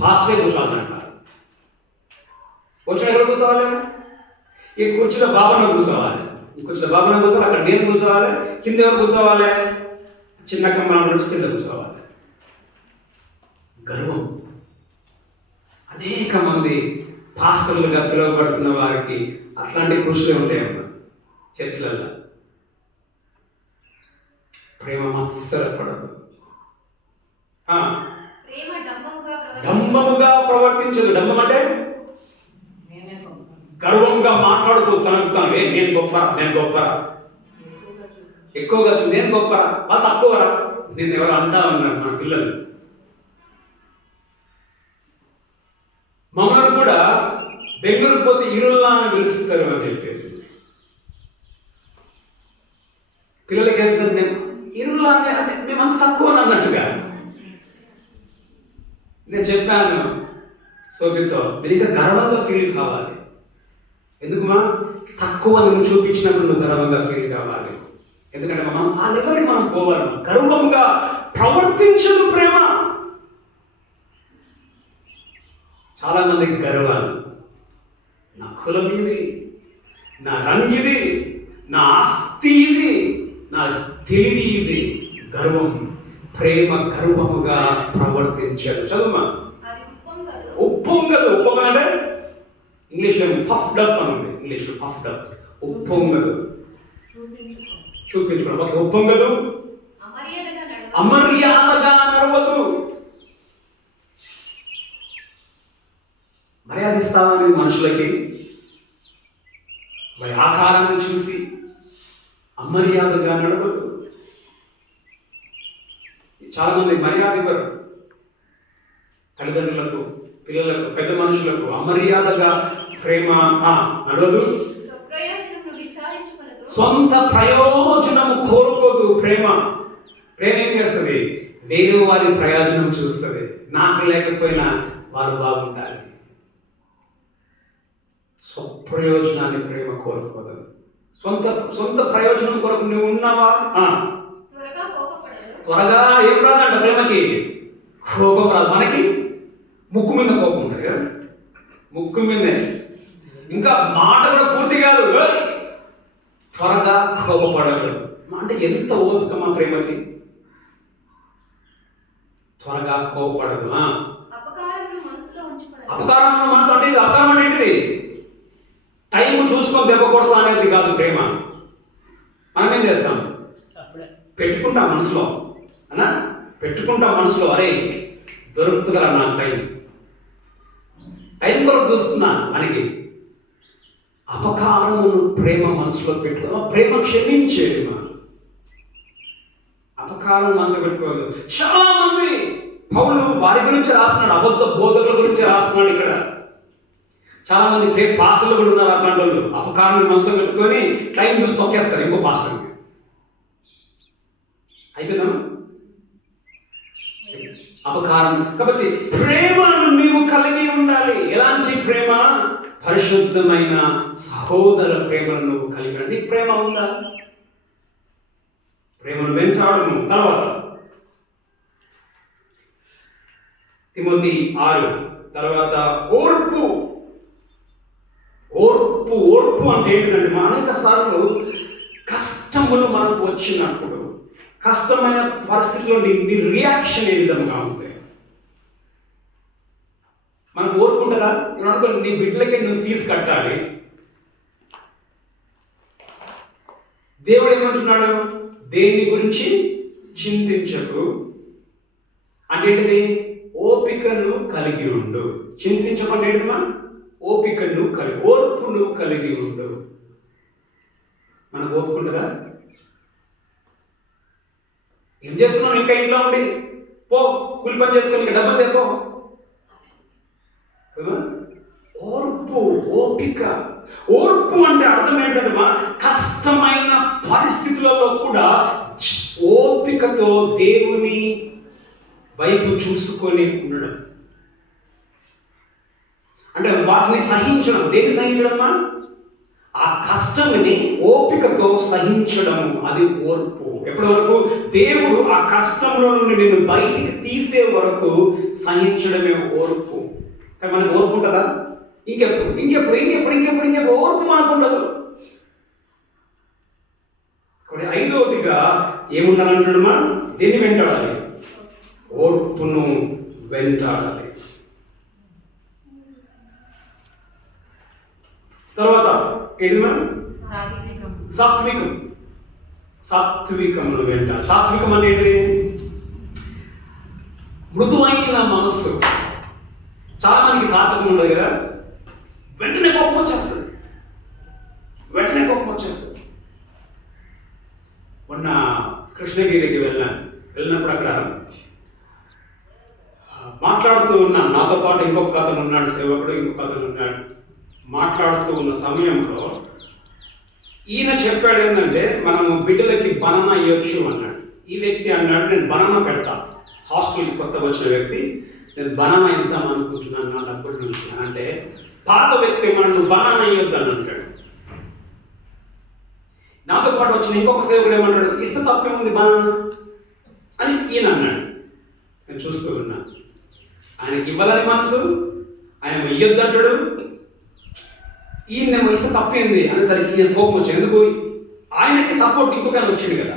ఫాస్ట్గా కూర్చోవాలంట. వచ్చిన ఎక్కడ కూర్చోవాలి? ఈ కుర్చీలో బాబన్న కూర్చోవాలి, ఈ కుర్చీలో బాబన్న కూర్చోవాలి, అక్కడ నేను కూర్చోవాలి, కింద ఎవరు కూర్చోవాలి? చిన్న కమ్మల నుంచి కింద కూర్చోవాలి. గర్వం. అనేక మంది పాస్టర్లుగా పిలువబడుతున్న వారికి అట్లాంటి కృషులే ఉంటాయమ్మా చర్చిలలో. ప్రేమ మత్సరపడదు, డంబముగా ప్రవర్తించదు. డంబం అంటే గర్వంగా మాట్లాడుతూ తనకు తాను, నేను గొప్పరా, ఎక్కువగా నేను గొప్పరా, వాళ్ళు తక్కువరా. నేను ఎవరు అంటా ఉన్నారు మన పిల్లలు. మమ్మల్ని కూడా బెంగళూరు పోతే ఇరుల్లా అని పిలుస్తారు అని చెప్పేసి. పిల్లలకి ఏం సార్, మేము ఇరుల్లా అంటే మేమంత తక్కువ అన్నట్టుగా. నేను చెప్పాను సోఫీతో, మీరు ఇంకా గర్వంగా ఫీల్ కావాలి. ఎందుకుమా? తక్కువ నువ్వు చూపించినప్పుడు నువ్వు గర్వంగా ఫీల్ కావాలి. ఎందుకంటే మనం ఆ లెవెల్కి మనం పోవాలి. గర్వంగా ప్రవర్తించదు ప్రేమ. చాలా మందికి గర్వాలు, నా కులం ఇది, నా రంగు ఇది, నా ఆస్తి ఇది, నా తెలివి ఇది. గర్వం. ప్రేమ గర్వముగా ప్రవర్తించాడు. చదువుమా. ఉప్పొంగదు. ఉప్పొంగదు అంటే ఇంగ్లీష్లో పఫ్డ్ అప్ అని ఉంది. ఇంగ్లీష్లో పఫ్డ్ అప్. ఉప్పొంగదు, చూపించుకోండి. ఓకే, ఉప్పొంగదు, అమర్యాదగా నడవదు. మర్యాద ఇస్తామని మనుషులకి మరి ఆకారాన్ని చూసి అమర్యాదగా నడవదు. చాలా మంది మర్యాద ఇవ్వరు. తల్లిదండ్రులకు, పిల్లలకు, పెద్ద మనుషులకు అమర్యాదగా ప్రేమ నడవదు. సొంత ప్రయోజనము కోరుకోదు ప్రేమ. ప్రేమ ఏం చేస్తుంది? వేరే వారి ప్రయోజనం చూస్తుంది. నాకు లేకపోయినా వారు బాగుండాలి. స్వప్రయోజనాన్ని ప్రేమ కోరుకోదు. సొంత ప్రయోజనం కొరకు నువ్వు ఉన్నావా? త్వరగా ఏం రాదంట ప్రేమకి? కోపం రాదు. మనకి ముక్కు మీద కోపం ఉంటుంది కదా, ముక్కు మీదే. ఇంకా మాట కూడా పూర్తి కాదు. త్వరగా కోపపడదు. అంటే ఎంత ఓపిక మా ప్రేమకి. త్వరగా కోపపడదు. అపకారం మనసు అంటే అపకారం అంటే ఏంటిది? టైం చూసుకొని దెబ్బ కొడతా అనేది కాదు ప్రేమ. మనం ఏం చేస్తాం? పెట్టుకుంటాం మనసులో, అన్నా పెట్టుకుంటాం మనసులో, అరే దొరుకుతుందా నాకు టైం కొరకు చూస్తున్నా మనకి. అపకారమును ప్రేమ మనసులో పెట్టుకో. ప్రేమ క్షమించేది. అపకారం మనసులో పెట్టుకోదు. చాలా మంది పౌలు వారి గురించి రాస్తున్నాడు, అబద్ధ బోధకుల గురించి రాస్తున్నాడు ఇక్కడ. చాలా మంది పాస్టర్లు కూడా ఉన్నారు అట్లాంటి వాళ్ళు. అపకారం మనసులో పెట్టుకొని టైం చూసి తొక్కేస్తారు ఇంకో పాస్టర్కి. అయిపోయిందా? అపకారం. కాబట్టి ప్రేమను నీవు కలిగి ఉండాలి. ఎలాంటి ప్రేమ? పరిశుద్ధమైన సహోదర ప్రేమను నువ్వు కలిగి ఉండాలి. నీకు ప్రేమ ఉందా? ప్రేమను వెంటాడము. తర్వాత తిమోతి 6 తర్వాత ఓర్పు. ఓర్పు ఓర్పు అంటే ఏంటంటే, అనేక సార్లు కష్టములు మనకు వచ్చినప్పుడు, కష్టమైన పరిస్థితిలో నీ రియాక్షన్ ఏ విధంగా ఉంది? మనకు ఓర్పు ఉంటుందా? అనుకో, నీ బిడ్డలకే నువ్వు ఫీజు కట్టాలి. దేవుడు ఏమంటున్నాడు? దేని గురించి చింతించకు అంటే ఏంటిది? ఓపికను కలిగి ఉండు. చింతించకుండా ఏంటిదమ్మా? ఓపికను కలిగి, ఓర్పును కలిగి ఉండు. మనకు ఓపిక ఉంటుందా? ఏం చేస్తున్నావు ఇంకా ఇంట్లో ఉండి? పో కూలి పని చేసుకొని ఇంకా డబ్బులు తెపో. ఓర్పు, ఓపిక. ఓర్పు అంటే అర్థం ఏంటంటే, కష్టమైన పరిస్థితులలో కూడా ఓపికతో దేవుని వైపు చూసుకొని ఉండడం. అంటే వాటిని సహించడం. దేన్ని సహించడమా? ఆ కష్టముని ఓపికతో సహించడము, అది ఓర్పు. ఎప్పటి వరకు? దేవుడు ఆ కష్టంలో నుండి నిన్ను బయటికి తీసే వరకు సహించడమే ఓర్పు. కానీ మనకు ఓర్పు ఉంటుందా? ఇంకెప్పుడు ఓర్పు మనకు ఉండదు. కాబట్టి 5వదిగా ఏముండాలంటున్నామా? దేన్ని వెంటాడాలి? ఓర్పును వెంటాడాలి. తర్వాత ఏది? సాత్వికం. సాత్వికమును వెంటాడాలి. సాత్వికం అనేది మృదువైన మనస్సు. చాలా మందికి సాత్వికం ఉండదు కదా, వెంటనే కోపం వచ్చేస్తుంది. మొన్న కృష్ణగిరికి వెళ్ళినప్పుడు అక్కడ మాట్లాడుతూ ఉన్నాను. నాతో పాటు ఇంకొక అతను ఉన్నాడు, సేవకుడు ఇంకొక అతను ఉన్నాడు. మాట్లాడుతూ ఉన్న సమయంలో ఈయన చెప్పాడు ఏంటంటే, మనము బిడ్డలకి బనానా ఇవ్వచ్చు అన్నాడు. ఈ వ్యక్తి అన్నాడు, నేను బనానా పెడతా. హాస్టల్కి కొత్తగా వచ్చిన వ్యక్తి, నేను బనానా ఇద్దాం అనుకుంటున్నాను నా డబ్బుల నుంచి అంటే పాత వ్యక్తి మనం బనానా ఇవ్వద్దని అంటాడు. నాతో పాటు వచ్చిన ఇంకొక సేవకుడు ఏమంటాడు, ఇస్తే తప్పేముంది బనానా అని ఈయన అన్నాడు. నేను చూస్తూ ఉన్నాను, ఆయనకి ఇవ్వాలని మనసు, ఆయన ఇయ్యొద్దంటాడు, ఈయన ఇస్తే తప్పేంది అనేసరికి ఈయన కోపం వచ్చింది. ఎందుకు? ఆయనకి సపోర్ట్ ఇంకొక వచ్చింది కదా.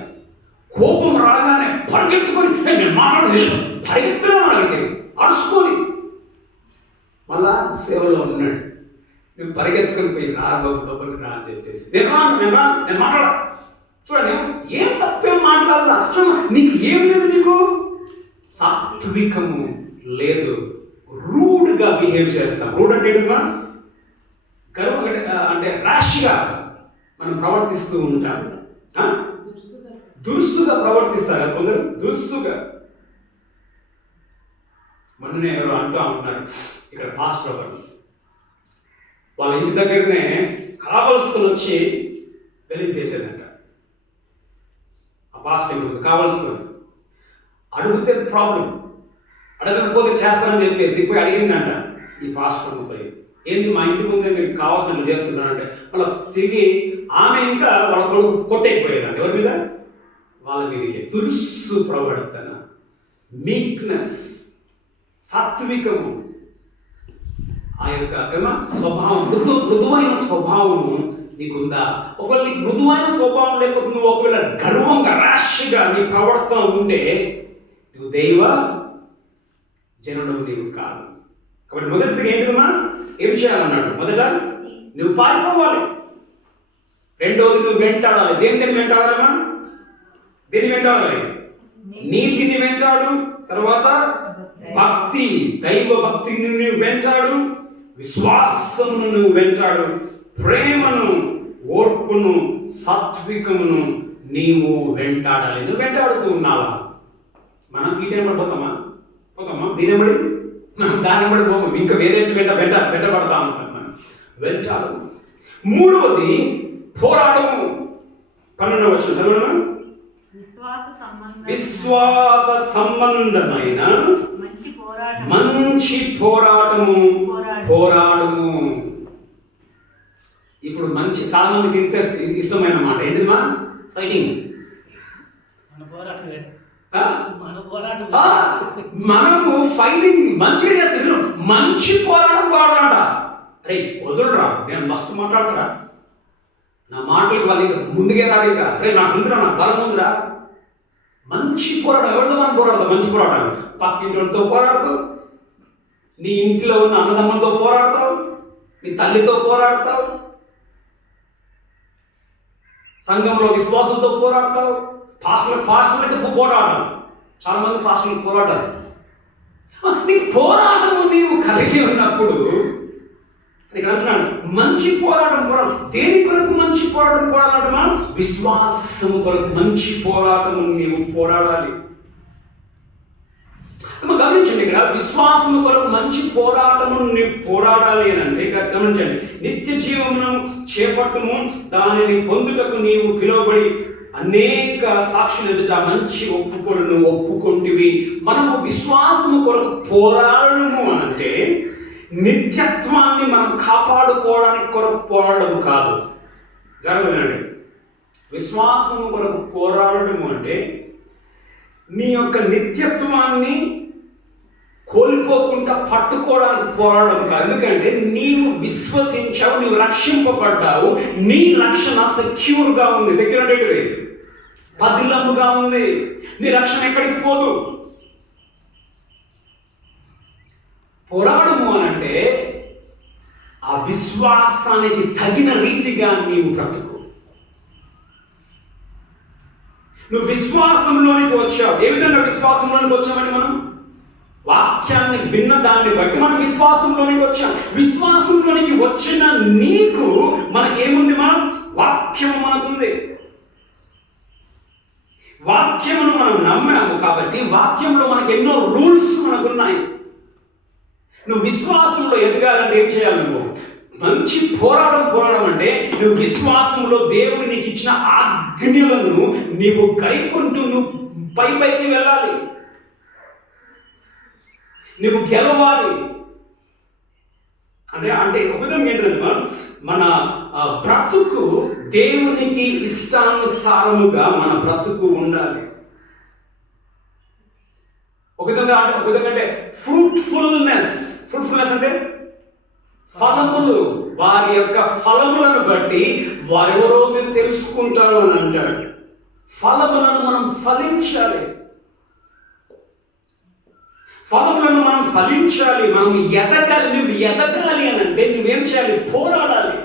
కోపం రాగానే పరిగెత్తుకొని నేను మాట్లాడలేదు, పరిగెత్తుకున్నాడు, అడిగి అడుచుకొని మళ్ళా సేవలో ఉన్నాడు. నువ్వు పరిగెత్తుకొని పోయి రా బాబు లోపలికి రా అని చెప్పేసి నేను మాట్లాడా. చూడండి, ఏం తప్పేం మాట్లాడదా, చూడ నీకు ఏం లేదు, నీకు సాత్వికము లేదు, రూడ్గా బిహేవ్ చేస్తాం. రూడ్ అంటే ఏంటమ్మా? గర్వం అంటే ర్యాష్గా మనం ప్రవర్తిస్తూ ఉంటాం. దురుసుగా ప్రవర్తిస్తారు కొందరు, దురుసుగా. మొన్ననే ఎవరు అంటూ ఉంటారు, ఇక్కడ పాస్టర్ గారు వాళ్ళ ఇంటి దగ్గరనే కావలసుకొని వచ్చి గలీజ్ చేసేదంట. ఆ పాస్టర్ కావలసుకొని అడిగితే ప్రాబ్లం, అడగకపోతే చేస్తానని చెప్పేసి పోయి అడిగిందంట ఈ పాస్టర్ పోయి, ఏంది మా ఇంటి ముందే మీకు కావాల్సినట్లు చేస్తున్నారంటే వాళ్ళ తిరిగి ఆమె ఇంకా వాళ్ళ కొడుకు కొట్టేకపోయేదంట. ఎవరి మీద? వాళ్ళ మీదకి. దురుసు ప్రవర్తన, మీక్నెస్, సాత్వికము, ఆ యొక్క స్వభావం, మృదువైన స్వభావము నీకుందా? ఒకవేళ నీకు మృదువైన స్వభావం లేకపోతే నువ్వు ఒకవేళ గర్వంగా ర్యాష్గా నీ ప్రవర్తన ఉంటే నువ్వు దైవ జనుడు నీవు కాదు. కాబట్టి మొదటిది ఏంటిదమ్మా? ఏం చేయాలన్నాడు? మొదట నువ్వు పారిపోవాలి, రెండవది నువ్వు వెంటాడాలి. దేని వెంటాడాలమ్మా? దేని వెంటాడాలి? నీతిని వెంటాడు, తర్వాత భక్తి, దైవ భక్తిని నువ్వు వెంటాడు, విశ్వాసమును నువ్వు వెంటాడు, ప్రేమను, ఓర్పును, సాత్వికమును నీవు వెంటాడాలి. నువ్వు వెంటాడుతూ ఉన్నావా? మనం వీటెంబడి పోతామా? దీనెంబడి మనం దానెంబడి పోము, ఇంకా వేరే వెంటబడతా ఉంటాం మనం. వెంటాడు. మూడవది పోరాటము. 12వ వచనం చదవను. విశ్వాస సంబంధమైన మంచి పోరాటము పోరాడము. ఇప్పుడు మంచి చాలా మందికి ఇష్టమైన మాట ఏంటిమా? ఫైటింగ్. మనము ఫైటింగ్ మంచిగా చేస్తాం. మంచి పోరాటం పోరాడంట. అరే వదులురా, నేను మస్తు మాట్లాడతారా, నా మాటలకు వాళ్ళు ఇంకా ముందుకే రాదు. ఇంకా అరే నాకు ఉందిరా, నాకు బలం ఉందిరా. మంచి పోరాటం. ఎవరితో మనం పోరాడతాం? మంచి పోరాటం. పక్కింటితో పోరాడతావు, నీ ఇంట్లో ఉన్న అన్నదమ్ములతో పోరాడతావు, నీ తల్లితో పోరాడతావు, సంఘంలో విశ్వాసంతో పోరాడతావు, పాస్టర్లకి పోరాటం. చాలా మంది పాస్టర్లకు పోరాటాలు. నీకు పోరాటము నీవు కలిగి ఉన్నప్పుడు ఇక్కడ అంటున్నాను, మంచి పోరాటం దేని కొరకు మంచి పోరాటం పోరాడాలంటమా? విశ్వాసము కొరకు మంచి పోరాటము నీవు పోరాడాలి. గమనించండి, ఇక్కడ విశ్వాసము కొరకు మంచి పోరాటము నీవు పోరాడాలి అని అంటే ఇక్కడ గమనించండి, నిత్య జీవమును చేపట్టుము, దానిని పొందుటకు నీవు పిలువబడి అనేక సాక్షులు ఎదుట మంచి ఒప్పుకొంటివి. మనము విశ్వాసము కొరకు పోరాడము అనంటే నిత్యత్వాన్ని మనం కాపాడుకోవడానికి కొరకు పోరాడము కాదు. జరగదండి. విశ్వాసము కొరకు పోరాడము అంటే నీ యొక్క నిత్యత్వాన్ని కోల్పోకుండా పట్టుకోవడానికి పోరాడడం కాదు. ఎందుకంటే నీవు విశ్వసించావు, నీవు రక్షింపబడ్డావు, నీ రక్షణ సెక్యూర్గా ఉంది. సెక్యూర్ అంటే పదిలముగా ఉంది. నీ రక్షణ ఎక్కడికి పోదు. పోరాడము అనంటే ఆ విశ్వాసానికి తగిన రీతిగా నీవు బ్రతుకు. నువ్వు విశ్వాసంలోనికి వచ్చావు. ఏ విధంగా విశ్వాసంలోనికి వచ్చామని మనం వాక్యాన్ని విన్న దాన్ని బట్టి మనం విశ్వాసంలోనికి వచ్చాం. విశ్వాసంలోనికి వచ్చిన నీకు మనకేముంది? మనం వాక్యము మనకుంది. వాక్యమును మనం నమ్మాము కాబట్టి వాక్యంలో మనకు ఎన్నో రూల్స్ మనకున్నాయి. నువ్వు విశ్వాసంలో ఎదగాలంటే ఏం చేయాలి? నువ్వు మంచి పోరాటం అంటే నువ్వు విశ్వాసంలో దేవుడు నీకు ఇచ్చిన ఆజ్ఞలను నీవు గైకొంటూ నువ్వు పైకి వెళ్ళాలి. నువ్వు గెలవాలి. అంటే ఒక విధంగా ఏంటంటే మన బ్రతుకు దేవునికి ఇష్టానుసారముగా మన బ్రతుకు ఉండాలి. ఒక విధంగా అంటే ఫ్రూట్ఫుల్నెస్ అంటే ఫలములు, వారి యొక్క ఫలములను బట్టి వారెవరో మీరు తెలుసుకుంటారు అని అంటాడు. ఫలములను మనం ఫలించాలి, ఫలములను మనం ఫలించాలి, మనం ఎదగాలి. నువ్వు ఎదగాలి అని అంటే నువ్వేం చేయాలి? పోరాడాలి.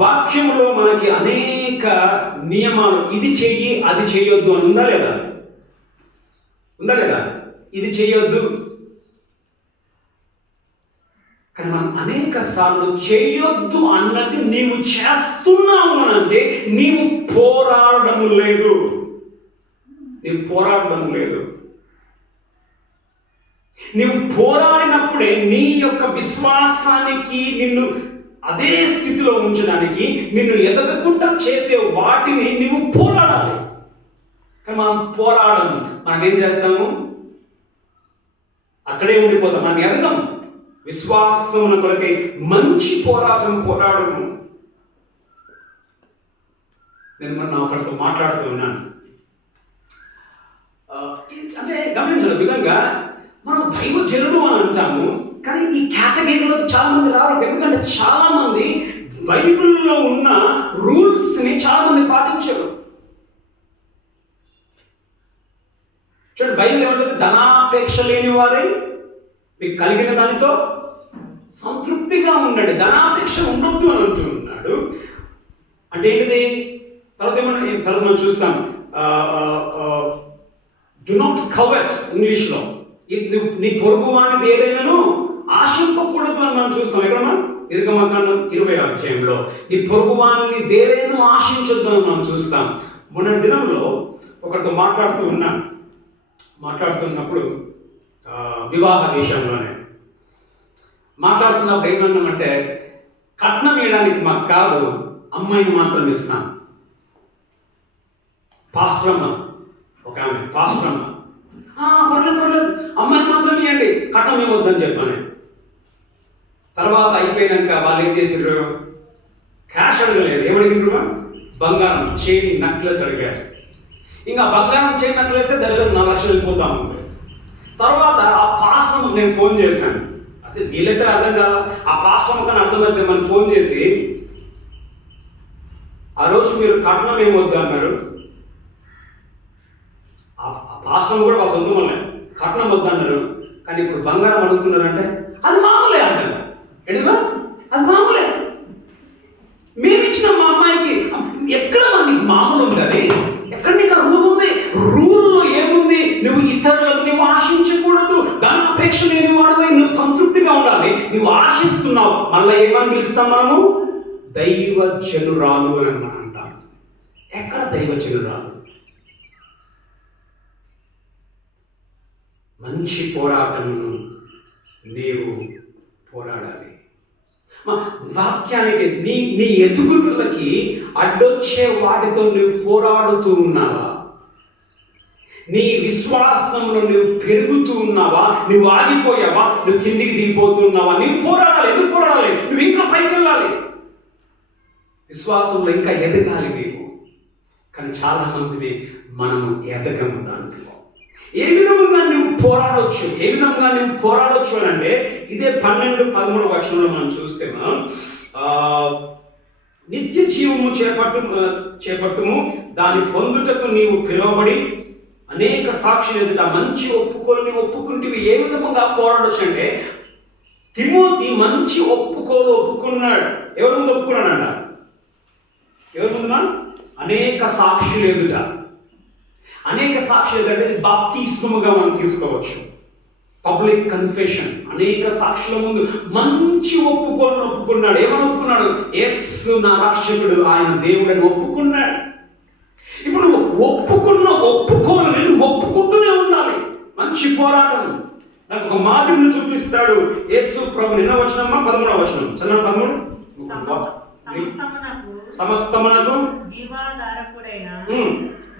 వాక్యంలో మనకి అనేక నియమాలు, ఇది చెయ్యి అది చేయొద్దు అని ఉందా లేదా? ఇది చేయొద్దు. కానీ మనం అనేక సార్లు చేయొద్దు అన్నది నీవు చేస్తున్నావు అని అంటే నీవు పోరాడడం లేదు. నీవు పోరాడినప్పుడే నీ యొక్క విశ్వాసానికి నిన్ను అదే స్థితిలో ఉంచడానికి, నిన్ను ఎదగకుండా చేసే వాటిని నీవు పోరాడాలి. కానీ మనం పోరాడము. మనం ఏం చేస్తాము? అక్కడే ఉండిపోతాం. మనం ఎదగం. విశ్వాసమున కొరకై మంచి పోరాడము. నేను మొన్న ఒకరితో మాట్లాడుతూ ఉన్నాను. అంటే గమనించాలి, విధంగా మనం దైవజనుడు అని అంటాము, కానీ ఈ కేటగిరీలో చాలా మంది రారు. ఎందుకంటే చాలా మంది బైబిల్లో ఉన్న రూల్స్ ని చాలా మంది పాటించరు. చూడండి, బైబిల్ ఏమంటుంది? ధనాపేక్ష లేని వారై మీకు కలిగిన దానితో సంతృప్తిగా ఉండండి. ధనాపేక్ష ఉండొద్దు అని అంటూ ఉన్నాడు. అంటే ఏంటిది? తర్వాత మనం చూస్తాం, డు నాట్ కవెట్ ఇంగ్లీష్లో. నీ పొరుగు వానిది ఏదైనాను ఆశింపకూడదు అని మనం చూస్తాం. ఎక్కడన్నా నిర్గమకాండం 20వ అధ్యాయంలో నీ పొరుగు వానిని దేదైనా ఆశించొద్దు అని మనం చూస్తాం. మొన్నటి దినంలో ఒకరితో మాట్లాడుతున్నప్పుడు వివాహ విషయంలోనే మాట్లాడుతున్నప్పుడు ఏమన్నామంటే, కట్నం వేయడానికి మాకు కాదు, అమ్మాయిని మాత్రం ఇస్తాం. పాస్టరమ్మ, ఒక ఆమె పాస్టరమ్మ, పర్లేదు అమ్మాయిని మాత్రం ఇవ్వండి, కట్నం ఏమొద్దని చెప్పాను. తర్వాత అయిపోయినాక వాళ్ళు ఏం చేసారు? క్యాష్ అడగలేదు. ఏమడిగిన? బంగారం చైన్ నెక్లెస్ అడిగారు. ఇంకా బంగారం చైన్ నెక్లెస్ దగ్గర 4 లక్షలు వెళ్ళిపోతా ఉంది. తర్వాత ఆ పాస్టర్కి నేను ఫోన్ చేశాను. అదే వీళ్ళైతే అర్థం కాదు, ఆ పాస్టర్ కానీ అర్థమైతే మనం ఫోన్ చేసి, ఆ రోజు మీరు కట్నం ఏమొద్దు అన్నారు. ఆ పాస్టర్ కూడా మా సొంతం వల్లే కట్నం వద్దు అన్నారు, కానీ ఇప్పుడు బంగారం అడుగుతున్నారంటే అది మామూలే అంటారు. ఎడుగా అది మామూలే, మేము ఇచ్చిన మా అమ్మాయికి. ఎక్కడ నీకు మామూలు ఉంది? అది ఎక్కడ నీకు రూల్ ఉంది? రూల్లో ఏముంది? నువ్వు ఇతరులకు నువ్వు ఆశించకూడదు. ధనాపేక్ష లేని వాడివై నువ్వు సంతృప్తిగా ఉండాలి. నువ్వు ఆశిస్తున్నావు, మళ్ళీ ఏమని పిలుస్తాం మనము? దైవజనురాలు అని మనం అంటాం. ఎక్కడ దైవజనురాలు? మంచి పోరాటమును నీవు పోరాడాలి. వాక్యానికి నీ ఎదుగుదలకి అడ్డొచ్చే వాటితో నువ్వు పోరాడుతూ ఉన్నావా? నీ విశ్వాసంలో నువ్వు పెరుగుతూ ఉన్నావా? నువ్వు ఆగిపోయావా? నువ్వు కిందికి దిగిపోతున్నావా? నువ్వు పోరాడాలి. ఎందుకు పోరాడాలి? నువ్వు ఇంకా పైకి వెళ్ళాలి. విశ్వాసంలో ఇంకా ఎదగాలి నీవు. కానీ చాలా మందిని మనము ఎదగము. దాంట్లో ఏ విధంగా నువ్వు పోరాడవచ్చు? అని అంటే ఇదే 12-13 వచనంలో మనం చూస్తే, నిత్య జీవము చేపట్టుము, దాని పొందుటకు నీవు పిలువబడి అనేక సాక్షులు ఎదుట మంచి ఒప్పుకోలు ఒప్పుకుంటే ఏ విధంగా పోరాడవచ్చు అంటే, తిమోతి మంచి ఒప్పుకున్నాడు. ఎవరి ముందు ఒప్పుకున్నాడంట? ఎవరి ముందునా? అనేక సాక్షులు ఎదుట. అనేక సాక్షులు అంటే బాప్తిస్మముగా మనం తీసుకోవచ్చు. Public confession. అనేక సాక్షుల ముందు మంచి ఒప్పుకున్నాడు. ఏమని ఒప్పుకున్నాడు? యేసు నా రక్షకుడు, ఆయన దేవుడని ఒప్పుకున్నాడు. ఇప్పుడు నువ్వు ఒప్పుకోని నువ్వు ఒప్పుకుంటూనే ఉండాలి. మంచి పోరాటం. నాకు ఒక మాదిరిని చూపిస్తాడు యేసు ప్రభు. నిన్న వచనమ్మా 13వ వచనం చదవండి. 13. సమస్తమునకు జీవాధారకుడైన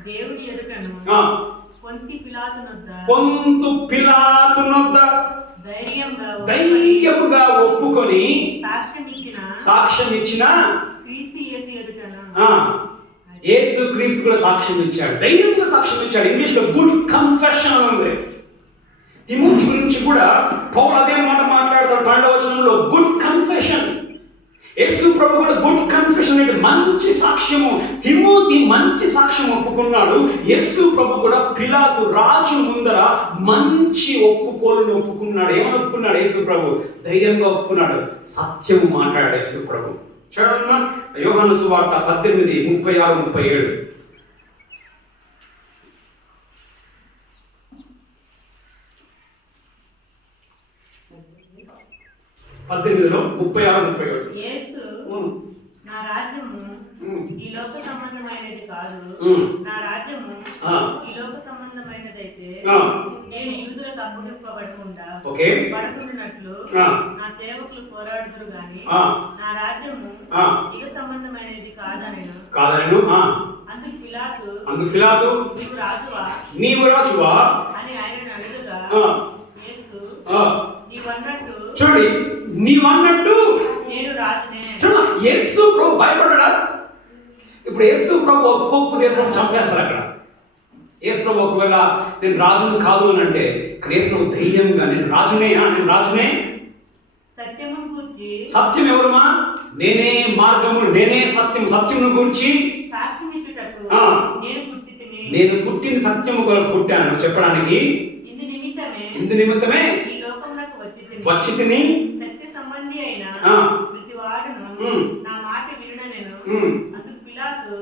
దేవుని ఎదుటను ఆ, పొంతి పిలాతునొద్ద పొంతు పిలాతునొద్ద ధైర్యముగా ఒప్పుకొని సాక్ష్యం ఇచ్చిన క్రీస్తు యేసు ఎదుటను యేసు క్రీస్తు కూడా సాక్ష్యం ఇచ్చాడు, ధైర్యంగా సాక్ష్యం ఇచ్చాడు. ఇంగ్లీష్ లో గుడ్ కన్ఫెషన్ అని ఉంది. తిమోతి గురించి కూడా పౌలు అదే మాట మాట్లాడతాడు 12వ వచనంలో, గుడ్ కన్ఫెషన్. యేసు ప్రభు కూడా గుడ్ కన్ఫెషన్ అంటే మంచి సాక్ష్యము. తిమోతి మంచి సాక్ష్యం ఒప్పుకున్నాడు. యేసు ప్రభు కూడా పిలాతు రాజు ముందర మంచి ఒప్పుకోలును ఒప్పుకున్నాడు. ఏమని ఒప్పుకున్నాడు? యేసు ప్రభు ధైర్యంగా ఒప్పుకున్నాడు, సత్యము మాట్లాడాడు యేసు ప్రభు. చూడమ్మా, యోహాను సువార్త 18:36-37. 18:36-37. యేసు నా రాజ్యము ఈ లోక సంబంధమైనది కాదు, నా రాజ్యము ఈ లోక సంబంధమైనదైతే నేను యూదులకు అప్పగింపబడకుండా పడుతున్నట్లు నా సేవకులు పోరాడుదురు గాని నా రాజ్యము ఇక సంబంధమైనది కాదనెను. అందుకు పిలాతు నీవు రాజువా అని ఆయనను అడుగగా యేసు చూడండి, నీవన్నట్టు నేను రాజునే. యేసు ప్రభు భయపడ్డా? ఇప్పుడు యేసు ప్రభు ఒక్కొక్క దేశం చంపేస్తారు అక్కడ. యేసు ప్రభు ఒకవేళ నేను రాజును కాదు అని అంటే, యేసు ప్రభు ధైర్యంగా నేను రాజునే సత్యమును గూర్చి, సత్యం ఎవరుమా? నేనే మార్గము, నేనే సత్యం. సత్యమును గూర్చి సాక్ష్యం ఇచ్చుటకు నేను పుట్టిన సత్యము కొరకు పుట్టాను చెప్పడానికి. ఇందు నిమిత్తమే వచ్చి తిని సత్య సంబంధి అయిన ప్రతి వాడును నా మాట వినుడనెను. అందుకు పిలాతు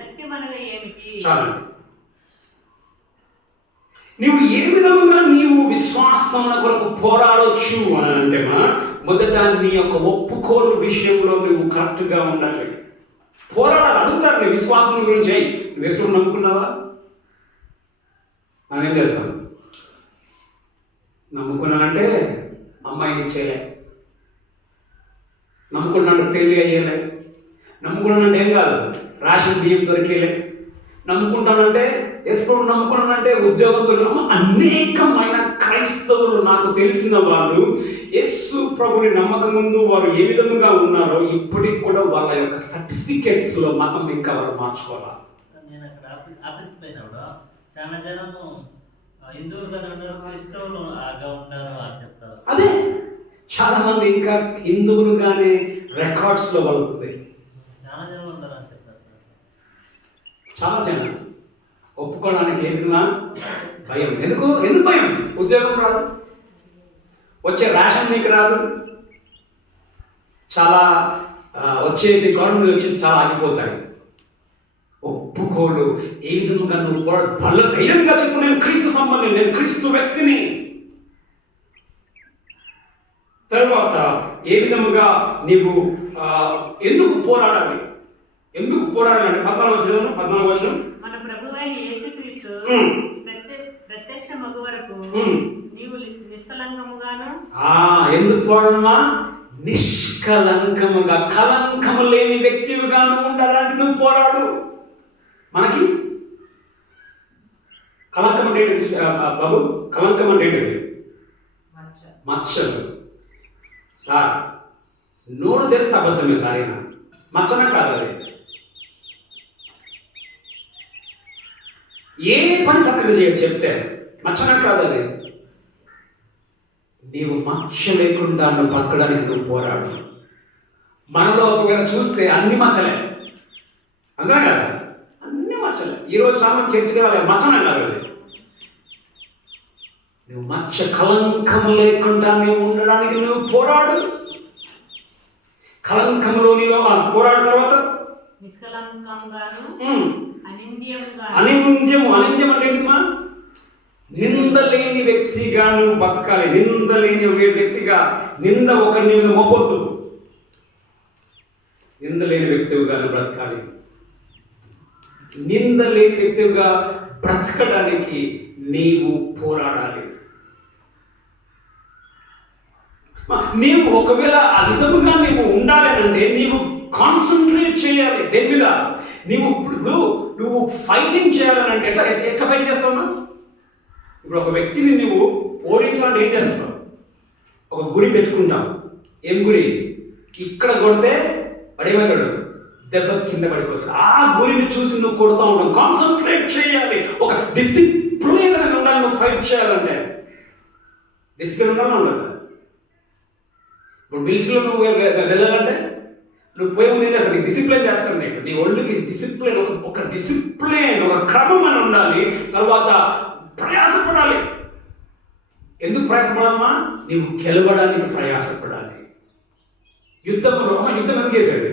సత్యమనగా ఏమిటి? చాలు. నీవు ఏ విధంగా నీవు విశ్వాసముల కొరకు పోరాడొచ్చు అని అంటే, మొదట నీ యొక్క ఒప్పుకోలు విషయంలో నువ్వు కరెక్ట్గా ఉండాలి. పోరాడాలి. అడుగుతారు నీ విశ్వాసం గురించి. నువ్వు వేసుకుని నమ్ముకున్నావా? మనం ఏం చేస్తాం? నమ్ముకున్నానంటే అమ్మాయిని ఇచ్చేయలే, నమ్ముకున్నాడు పెళ్ళి అయ్యేలే, నమ్ముకున్నానంటే ఏం కాదు రేషన్ బియ్యం దొరికేలే, నమ్ముకుంటానంటే ఎప్పుడు నమ్ముకున్నానంటే ఉద్యోగం దొరికిన అనేకమైన క్రైస్తవులు నాకు తెలిసిన వాళ్ళు యేసు ప్రభుని నమ్మకం ముందు వారు ఏ విధంగా ఉన్నారో ఇప్పటికి కూడా వాళ్ళ యొక్క సర్టిఫికేట్స్లో మతం ఇంకా వారు మార్చుకోవాలి. నేను అక్కడ ఆఫీస్కి పోయినప్పుడు చాలా జనము హిందువులుగానే ఉన్నారు, క్రైస్తవులుగా ఉంటారు అని చెప్తారు. అదే చాలా మంది ఇంకా హిందువులుగానే రికార్డ్స్ లో వలుతుంది. చాలా జనం ఉంటారు అని చెప్తారు. చాలా జనం ఒప్పుకోవడానికి ఎందుకునా భయం. ఎందుకు భయం? ఉద్యోగం రాదు, వచ్చే రేషన్ మీకు రాదు, చాలా వచ్చేది గవర్నమెంట్ వచ్చి చాలా ఆగిపోతాయి. ఒప్పుకోడు. ఏ విధంగా నువ్వు బల ధైర్యంగా చెప్పు, నేను క్రీస్తు సంబంధం, నేను క్రీస్తు వ్యక్తిని. తర్వాత ఏ విధముగా నీవు ఎందుకు పోరాడాలి? ఎందుకు పోరాడాలి? 14వ వచనం మన ప్రభువైన యేసుక్రీస్తు ప్రత్యక్ష మగు వరకు నీవు నిష్కలంకముగాను. ఎందుకు పోరాడమా? నిష్కలంకముగా, కలంకము లేని వ్యక్తిగాను ఉండడానికి నువ్వు పోరాడు. మనకి కలంకం అంటే బాబు, కలంకం అంటే మచ్చలు. సార్ నోరు తెలిస్తే అబద్ధమే సార్, మచ్చన కాదు అది. ఏ పని సక్కగా చేయడు చెప్తే మచ్చన కాదు అది. నీవు మచ్చ లేకుండా నువ్వు బతకడానికి నువ్వు పోరాడు. మనలో ఒకవేళ చూస్తే అన్ని మచ్చలే, అంతే కదా, అన్ని మచ్చలే. ఈరోజు సామాన్ చర్చగా మచ్చన కాదు అది. నువ్వు మచ్చ కలంకము లేకుండా నువ్వు ఉండడానికి నువ్వు పోరాడు. కలంకములో నీలో పోరాడు. తర్వాత అనింద్యము అంటే ఏంటమ్మా? నింద లేని వ్యక్తిగా నువ్వు బతకాలి. నింద లేని వ్యక్తిగా, నింద ఒకరిని మీద మోపొద్దు. నింద లేని వ్యక్తిగా నువ్వు బ్రతకాలి. నింద లేని వ్యక్తిగా బ్రతకడానికి నీవు పోరాడాలి. నీవు ఒకవేళ ఆ విధముగా నీవు ఉండాలి అంటే నీవు కాన్సన్ట్రేట్ చేయాలి దేని మీద. నీవు ఇప్పుడు నువ్వు ఫైటింగ్ చేయాలని అంటే ఎట్లా ఫైట్ చేస్తావు? ఇప్పుడు ఒక వ్యక్తిని నువ్వు ఓడించాలంటే ఏం చేస్తావు? ఒక గురి పెట్టుకుంటావు. ఏం గురి? ఇక్కడ కొడితే పడేమవుతాడు, దెబ్బ కింద పడిపోతాడు. ఆ గురిని చూసి నువ్వు కొడుతూ ఉంటావు. కాన్సన్ట్రేట్ చేయాలి. ఒక డిసిప్లిన్ అనేది ఉండాలి. నువ్వు ఫైట్ చేయాలంటే డిసిప్లిన్ ఉండాలని ఉండదు. ఇప్పుడు మిలిటరీలో నువ్వు వెళ్ళాలంటే నువ్వు పోయే ముందు ఏం చేస్తావు? డిసిప్లిన్ చేస్తాను నీకు. నీ ఒళ్ళుకి డిసిప్లిన్, ఒక డిసిప్లిన్, ఒక క్రమం అని ఉండాలి. తర్వాత ప్రయాసపడాలి. ఎందుకు ప్రయాసపడాలమ్మా? నీవు గెలవడానికి ప్రయాసపడాలి. యుద్ధంలో యుద్ధం ఎందుకు చేశాడు?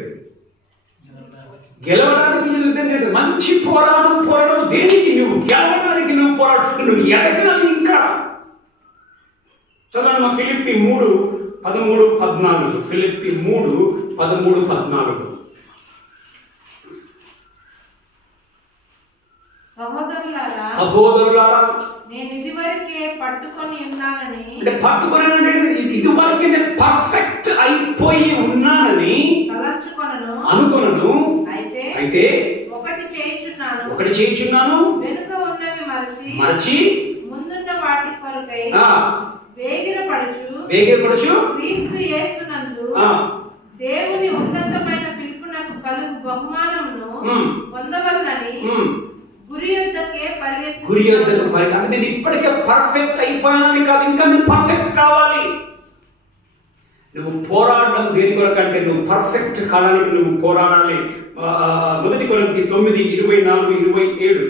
గెలవడానికి యుద్ధం చేశాడు. మంచి పోరాటం దేనికి? నువ్వు గెలవడానికి నువ్వు పోరాడు. నువ్వు ఎదగడానికి ఇంకా చదవండి. ఫిలిప్పీ 3:13-14. ఫిలిప్పీ 3:13-14. సహోదరులారా, నేను ఇదివరకే పట్టుకొని ఉన్నానని, అంటే పట్టుకొని ఇదివరకే నేను పర్ఫెక్ట్ అయిపోయి ఉన్నానని అనుకొనను. అయితే ఒకటి చేయుచున్నాను, వెనుక ఉన్నవి మరచి ముందున్న వాటి కొరకై వేగిరపడుచు క్రీస్తు యేసునందు దేవుని ఉన్నతమైన పిలుపునకు కలుగు బహుమానమును పొందవలనని గురి యొద్దకు పరిగెత్తు. అంటే నేను ఇప్పటికే పర్ఫెక్ట్ అయిపోయానని కాదు, ఇంకా నేను పర్ఫెక్ట్ కావాలి. నువ్వు పోరాడడం దేని కొరకంటే నువ్వు పర్ఫెక్ట్ కావడానికి నువ్వు పోరాడాలి. 1 కొరింథీ 9:24-27.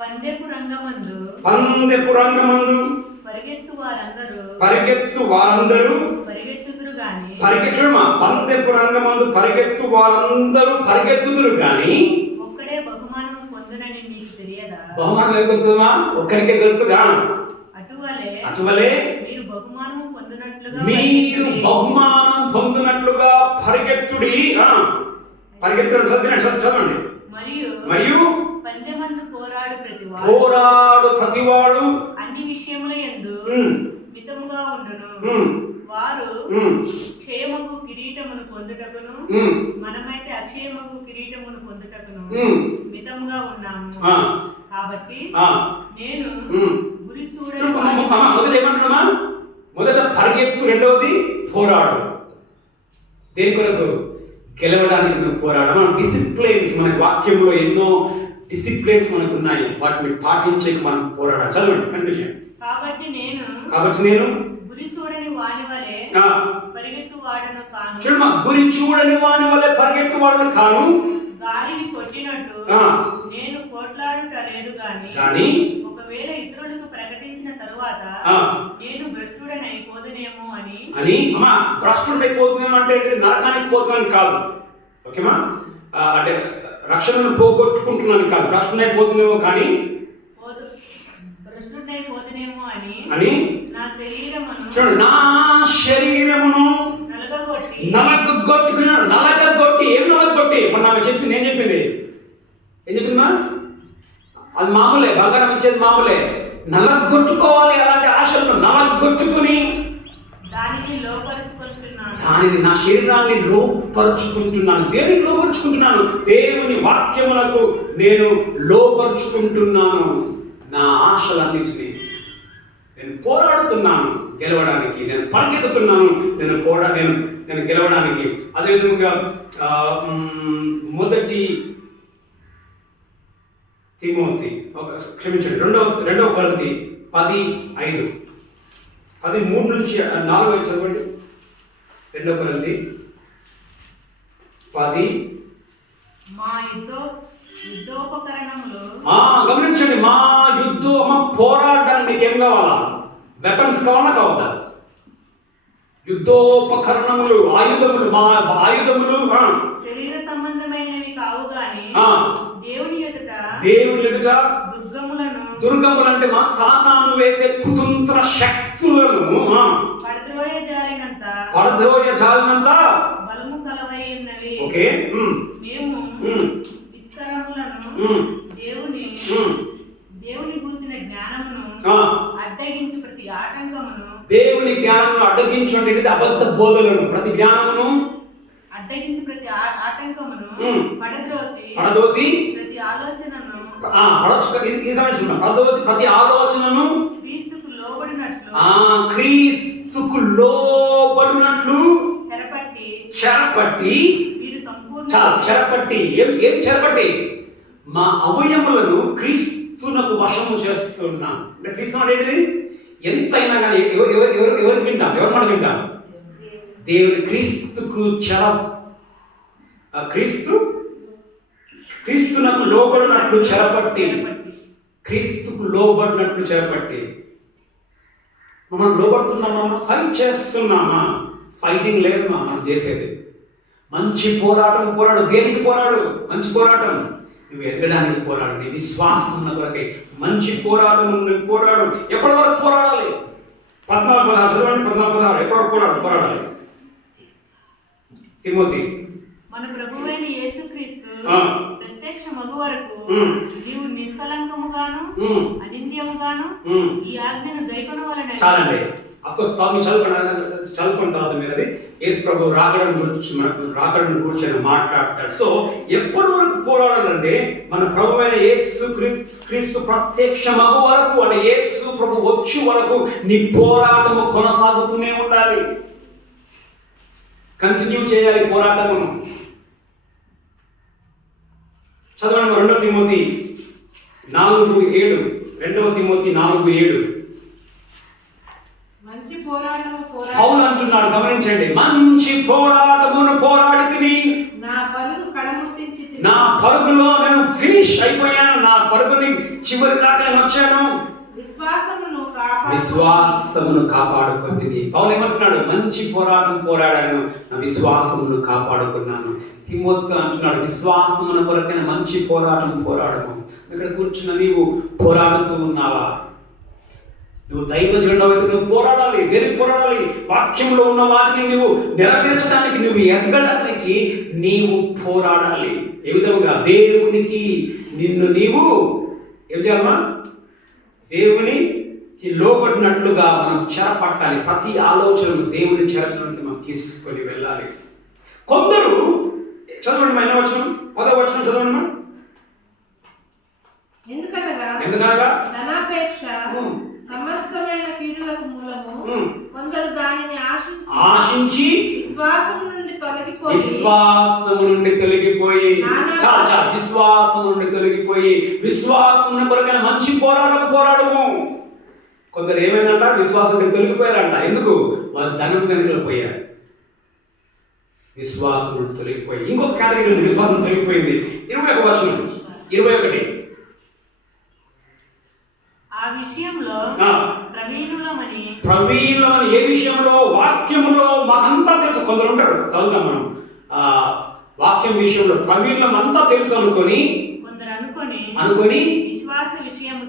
పందెపు రంగమందు పరిగెత్తు వారందరూ చూడమా, పందెపు రంగమందు పరిగెత్తు వారందరూ పరిగెత్తుదురు గాని ఒక్కడే బహుమానం పొందునని మీకు తెలియదా? బహుమానం ఏం దొరుకుతుందా? ఒక్కరికే దొరుకుతుందా? అటువలే మీరు బహుమానం పొందినట్లుగా పరిగెత్తుడి. పరిగెత్తడం చదవండి. మరియు పోరాడు ప్రతివాడు అన్ని విషయముల యందు మితముగా ఉండును. వారు క్షేమము కిరీటమును పొందుటకును, మనమైతే అక్షేమము కిరీటమును పొందుటకును మితముగా ఉన్నాము. కాబట్టి నేను గురి ఏమంటున్నామా? మొదట పరిగెత్తు, రెండవది పోరాడు. దేని కొరకు? గెలవడానికి నువ్వు పోరాడు. మనం డిసిప్లిన్స్, మన వాక్యంలో ఎన్నో డిసిప్లిన్స్ మనకు ఉన్నాయి. వాటిని పాటించే మనం పోరాడాలి. చదవండి, కంటిన్యూ. కాబట్టి నేను గురి చూడని వాని వలె పరిగెత్తువాడను కాను. చూడమ్మా, గురి చూడని వాని వలె పరిగెత్తువాడను కాను. గాలిని కొట్టినట్టు నేను పోట్లాడుట లేదు గాని ఒకవేళ ఇతరులకు ప్రకటించిన తరువాత నేను భ్రష్టుడని అయిపోదునేమో అని. అమ్మా, భ్రష్టుడైపోతున్నాం అంటే నరకానికి పోతున్నాను కాదు. ఓకేమా? అంటే రక్షణను పోగొట్టుకుంటున్నాను కాదు, భ్రష్టుడైపోతున్నామో కానీ భ్రష్టుడైపోదునేమో అని చూడు, నా శరీరమును నలగగొట్టి. ఏం నలగొట్టి? ఇప్పుడు నాకు చెప్పింది, ఏం చెప్పింది? అది మామూలే, బంగారం ఇచ్చేది మామూలే. నలగొట్టుకోవాలి. అలాంటి ఆశలను నలగొట్టుకుని దానిని నా శరీరాన్ని లోపరుచుకుంటున్నాను. దేనికి లోపరుచుకుంటున్నాను? దేవుని వాక్యములకు నేను లోపరుచుకుంటున్నాను. నా ఆశలన్నింటినీ నేను పోరాడుతున్నాను గెలవడానికి. నేను పరిగెత్తుతున్నాను నేను గెలవడానికి. అదేవిధంగా 1 తిమోతి, క్షమించండి, 2 కొరింథీ 10:5. 13-4 చదవండి. 2 కొరింథీ 10. గమనించండి, మా పోరాడడానికి నీకేం కావాలా? వెపన్స్ కావాలా? యుద్ధోపకరణములు, ఆయుధములు. మా ఆయుధములు శరీర సంబంధమైనవి కావు గాని దేవుని ఎదుట దుర్గములను అంటే మా సాతాను వేసే కుతంత్ర శక్తులను పడద్రోయజాలినంత బలము కలవై ఉన్నవి. ఓకే, మేము విత్తరములను దేవుని గురించిన జ్ఞానమును అడ్డగించు ప్రతి ఆటంకమును. దేవుని జ్ఞానమును అడ్డగించండి అంటే ఏంటిది? అబద్ధ బోధలను, ప్రతి జ్ఞానమును అడ్డగించి ప్రతి ఆటంకమును పడదోసి ప్రతి ఆలోచనను పడదోసి ప్రతి ఆలోచనను క్రీస్తుకు లోబడినట్లు చెరపట్టి వీరు సంపూర్ణ చెరపట్టి ఏం చెరపట్టి? మా అవయములను క్రీస్తునకు వశము చేస్తున్నా. అంటే క్రీస్తు అంటే ఏంటిది? ఎంతైనా కానీ ఎవరికి వింటాం? ఎవరి మాట వింటాం? దేవుని క్రీస్తుకు క్రీస్తునకు లోబడినట్లు చెరపట్టి, క్రీస్తుకు లోబడినట్లు చెరపట్టి. మనం లోబడుతున్నామా? ఫైట్ చేస్తున్నామా? ఫైటింగ్ లేదు మనం చేసేది. మంచి పోరాడు. దేనికి పోరాడు? మంచి పోరాటం. నువ్వు ఎదగడానికి పోరాడు. నీ విశ్వాసం ఉన్న కొరకై మంచి పోరాటం నువ్వు పోరాడు. ఎప్పటి వరకు పోరాడాలి? 14:16 చదవండి. 14:16 ఎప్పటి వరకు పోరాడాలి? తిమోతి, మన ప్రభువైన యేసుక్రీస్తు ప్రత్యక్ష మగు వరకు నీవు నిష్కలంకముగాను అనింద్యముగాను ఈ ఆజ్ఞను గైకొనవలెను. చాలండి. అఫ్కోర్స్ చదువుకున్న తర్వాత మీరు అది యేసు ప్రభు రాకడను గురించి మాట్లాడతాడు. సో ఎప్పటి వరకు పోరాడాలంటే మన ప్రభు అయిన యేసు క్రీస్తు ప్రత్యక్ష మగు వరకు, అంటే యేసు ప్రభు వచ్చి వరకు నీ పోరాటము కొనసాగుతూనే ఉండాలి. కంటిన్యూ చేయాలి పోరాటము. చదవండి 2 తిమోతి 4:7. 2 తిమోతి 4:7. మంచి పోరాటము పౌలు అంటున్నాడు, గమనించండి. మంచి పోరాటమును పోరాడితిని, నా పరుగులో నేను ఫినిష్ అయిపోయాను. నా పరుగుని చివరి దాకా నేను వచ్చాను. విశ్వాసమును కాపాడుకొంటిని. పౌలు ఏమంటున్నాడు? మంచి పోరాటం పోరాడాను, నా విశ్వాసమును కాపాడుకున్నాను. తిమోతి అంటున్నాడు, విశ్వాసమున కొరకైన మంచి పోరాటం పోరాడము. ఇక్కడ కూర్చున్న నీవు పోరాడుతూ ఉన్నావా? నువ్వు దైవజనుడవైతే నువ్వు పోరాడాలి. దేనికి పోరాడాలి? వాక్యంలో ఉన్న వాటిని నువ్వు నెరవేర్చడానికి, నువ్వు ఎదగడానికి నీవు పోరాడాలి. ఏ విధంగా? దేవునికి నిన్ను నీవు ఏం చేయాలమ్మా? దేవునికి లోబడినట్లుగా మనం చెరపట్టాలి. ప్రతి ఆలోచనను దేవుని చెరలోకి మనం తీసుకొని వెళ్ళాలి. కొందరు చదవండి, 10వ వచనం చదవండి. ఎందుకనగా ధనాపేక్ష సమస్తమైన కీడులకు మూలము. కొందరు దానిని ఆశించి విశ్వాసము నుండి తొలగిపోయి విశ్వాసము కొరకైన మంచి పోరాడము. కొందరు ఏమైందంట? విశ్వాసం నుండి తొలగిపోయారంట. ఎందుకు? వాళ్ళు ధనం వెనుకలు పోయారు. విశ్వాసం నుండి తొలగిపోయి ఇంకొక కేటగిరీ ఉంది. విశ్వాసం తొలగిపోయింది. 21వ వచనం 21. ఆ విషయంలో ప్రవీణులమని. ఏ విషయంలో? వాక్యములో మాకంతా తెలుసు. కొందరు ఉంటారు, చదువుతాం మనం, వాక్యం విషయంలో ప్రవీణులం అంతా తెలుసు అనుకొని విశ్వాస విషయము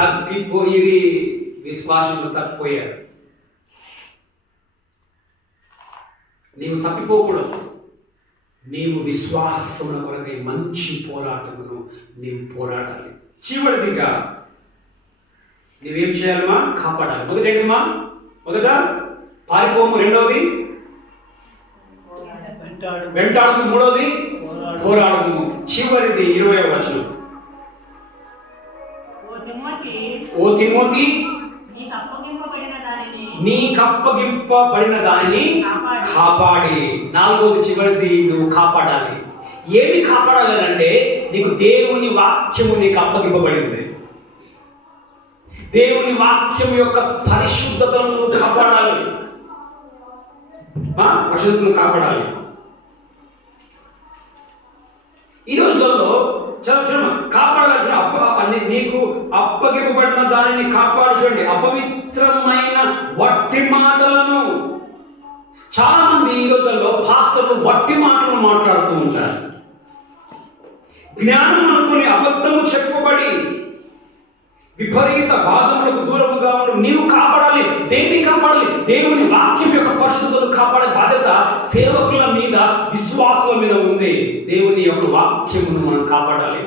తప్పిపోయి విశ్వాసంలో తప్పిపోయారు. నీవు తప్పిపోకూడదు. నీవు విశ్వాసముల కొరకై మంచి పోరాటమును నీవు పోరాడాలి. చివరిదిగా నువ్వేం చేయాలమ్మా? కాపాడాలి. మొదట పారిపోము, రెండవది వెంటాడము, మూడవది పోరాడము, చివరిది 20వ వచనం. ఓ తిమోతి, నీకు అప్పగింపబడిన దానిని కాపాడి. 4వది చివరిది నువ్వు కాపాడాలి. ఏమి కాపాడాలి అంటే నీకు దేవుని వాక్యము నీకు అప్పగింపబడింది. దేవుని వాక్యం యొక్క పరిశుద్ధతను నువ్వు కాపాడాలి. పరిశుద్ధతను కాపాడాలి. ఈ రోజులలో కాపాడాలి. నీకు అప్పగింపబడిన దానిని కాపాడు. చూడండి, అపవిత్రమైన వట్టి మాటలను. చాలా మంది ఈ రోజుల్లో పాస్టర్లు వట్టి మాటలు మాట్లాడుతూ ఉంటారు. జ్ఞానం అనుకుని అబద్ధము చెప్పబడి విపరీత వాదములకు దూరముగా ఉండి నీవు కాపాడాలి. దేన్ని కాపాడాలి? దేవుని వాక్యం యొక్క పరిశుద్ధతను కాపాడే బాధ్యత సేవకుల మీద, విశ్వాసుల మీద ఉంది. దేవుని యొక్క వాక్యమును మనం కాపాడాలి.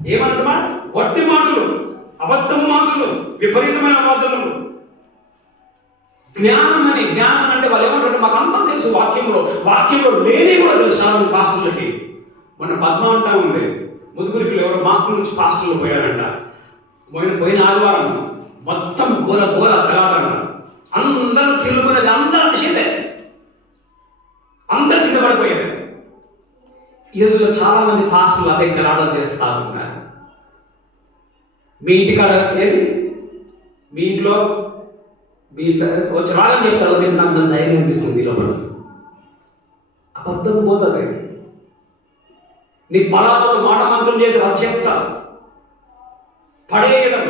ఏమంటున్నా? వట్టి మాటలు, అబద్ధం మాటలు, విపరీతమైన వాదనలు, జ్ఞానం అంటే వాళ్ళు ఏమంటారంటే మాకు అంతా తెలుసు వాక్యంలో లేని కూడా తెలుసు చాలా మంది పాస్టర్లకి. మొన్న పద్మ అంటా ఉంది, ముదుగురికి ఎవరో మాస్టర్ నుంచి పాస్టర్లు పోయారంట. పోయిన ఆదివారం మొత్తం గోల గలాడంట. అందరూ కిల్లుకునేది అందరూ విషయమే, అందరు కింద పడిపోయారు. ఈ రోజుల్లో చాలా మంది పాస్టర్లు అదే గలాడలు చేస్తా ఉన్నారు. మీ ఇంటికాడ వచ్చేది, మీ ఇంట్లో వచ్చి రాగని చెప్తారు, నాకు ధైర్యం అనిపిస్తుంది లోపల. అబద్ధం పోతుంది. నీ పలాతో మాట మంత్రం చేసి అది చెప్తారు. పడేయడం,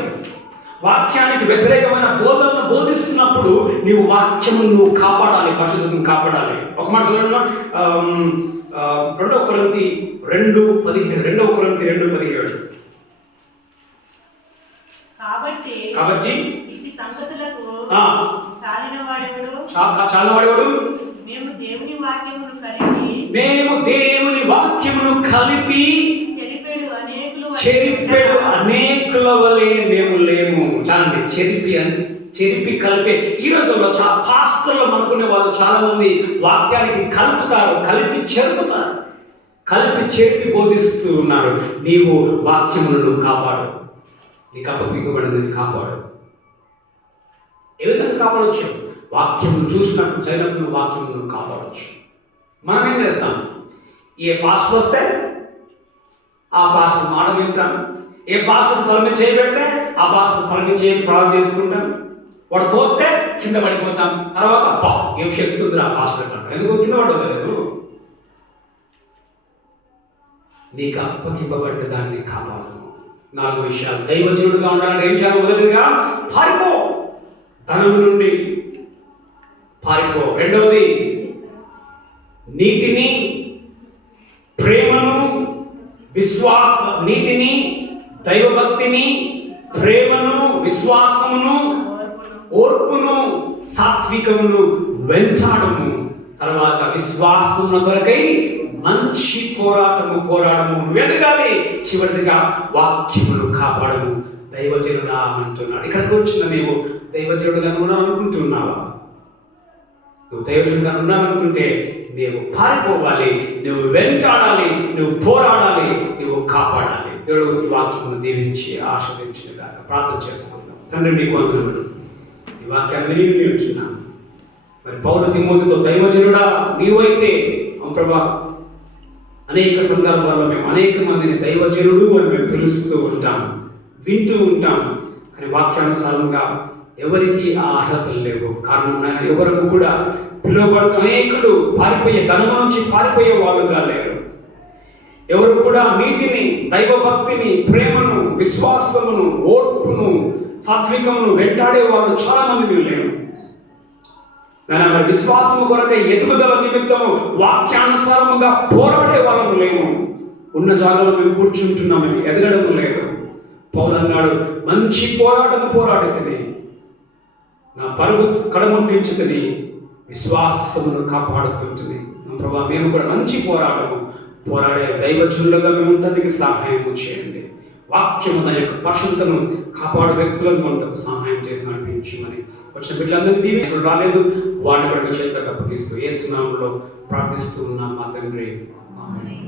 వాక్యానికి వ్యతిరేకమైన బోధనను బోధిస్తున్నప్పుడు నీవు వాక్యమును కాపాడాలి, పరిశుద్ధతను కాపాడాలి. ఒక మాట చదవండి, 2 కొరింథీ 2:17. కాబట్టి ఈ సంగతులకు చాలిన వాడేవాడు మేము దేవుని వాక్యమును కలిపి చెరిపెడు అనేకుల వలె మేము లేము. చాలండి, చెరిపి కలిపే. ఈ రోజుల్లో పాస్టర్లు అనుకునే వాళ్ళు చాలా మంది వాక్యానికి కలుపుతారు, కలిపి చెరిపి బోధిస్తూ ఉన్నారు. నీవు వాక్యములను కాపాడు, నీకు అప్పగించబడినది కాపాడు. ఏ విధంగా కాపాడవచ్చు? వాక్యమును చూసినప్పుడు చదివినప్పుడు వాక్యమును కాపాడవచ్చు. మనం ఏం చేస్తాం? ఏ పాస్టర్ వస్తే ఆ పాస్టర్ మాట వింటాం. ఏ పాస్టర్ తల మీద చేయబెడితే ఆ పాస్టర్ తల మీద చేయి ప్రార్థన చేసుకుంటాం. వాడు తోస్తే కింద పడిపోతాం. తర్వాత అబ్బా ఏం శక్తి ఉంది ఆ పాస్టర్ అంటాం. ఎందుకు కింద పడలేదు? నీకు అప్పగింపబడ్డ దాన్ని కాపాడు. 4 విషయాలు. దైవజనుడుగా ఉండాలంటే ఏం చేయాలి? మొదటిగా పారిపో, ధనం నుండి పారిపో. రెండవది నీతిని, ప్రేమను, నీతిని, దైవభక్తిని, ప్రేమను, విశ్వాసమును, ఓర్పును, సాత్వికమును వెంటాడము. తర్వాత విశ్వాసమున కొరకై మంచి పోరాడము వెతకాలి. చివరిగా వాక్యమును కాపాడము. దైవజనుడా అంటున్నాడు. ఇక్కడికి వచ్చిన నీవు దైవజనుడుగా అనుకుంటున్నావా? నువ్వు దైవజనుడుగా ఉన్నావనుకుంటే నీవు పారిపోవాలి, నువ్వు వెంటాడాలి, నువ్వు పోరాడాలి, నువ్వు కాపాడాలి. దేవుడు వాక్యమును దీవించి ఆశీర్వదించుగాక. ప్రార్థన చేసుకుందాం. తండ్రి, నీకు వందనములు. ఈ వాక్యాన్ని వినిపించున్నాను. మరి పౌలు తిమోతితో దైవజనుడా నీవైతే ప్రభా, అనేక సందర్భాల్లో మేము అనేక మందిని దైవజనుడు అని మేము పిలుస్తూ ఉంటాం, వింటూ ఉంటాం. కానీ వాక్యానుసారంగా ఎవరికి ఆ అర్హతలు లేవు. కారణం నాయన, ఎవరు కూడా పిలువబడుతున్న అనేకులు ధనము నుంచి పారిపోయే వాళ్ళుగా లేరు. ఎవరు కూడా నీతిని, దైవభక్తిని, ప్రేమను, విశ్వాసమును, ఓర్పును, సాత్వికమును వెంటాడే వాళ్ళు చాలా మంది లేరు. మరి విశ్వాసము కొరకై ఎదుగుదల నిమిత్తము వాక్యానుసారముగా పోరాడే వాళ్ళము లేము. ఉన్న జాగాలో మేము కూర్చుంటున్నాము, ఎదగడం లేదు. పౌలు అన్నాడు, మంచి పోరాడితేనే, నా పరుగు కడముట్టించుతుంది, విశ్వాసమును కాపాడుకుంటుంది. ప్రభా, మేము కూడా మంచి పోరాడే దైవజనులుగా మేము ఉండడానికి సహాయం చేయండి. వాక్యము దాని యొక్క పరిశుద్ధతను కాపాడు వ్యక్తులను మనకు సహాయం చేసి నడిపించమని వచ్చిన బిడ్డలందరినీ దీవెనలు రాలేదు, వాడిని కూడా మీ చేతులకు అప్పగిస్తూ యేసు నామములో ప్రార్థిస్తూ ఉన్నాం మా తండ్రి. ఆమేన్.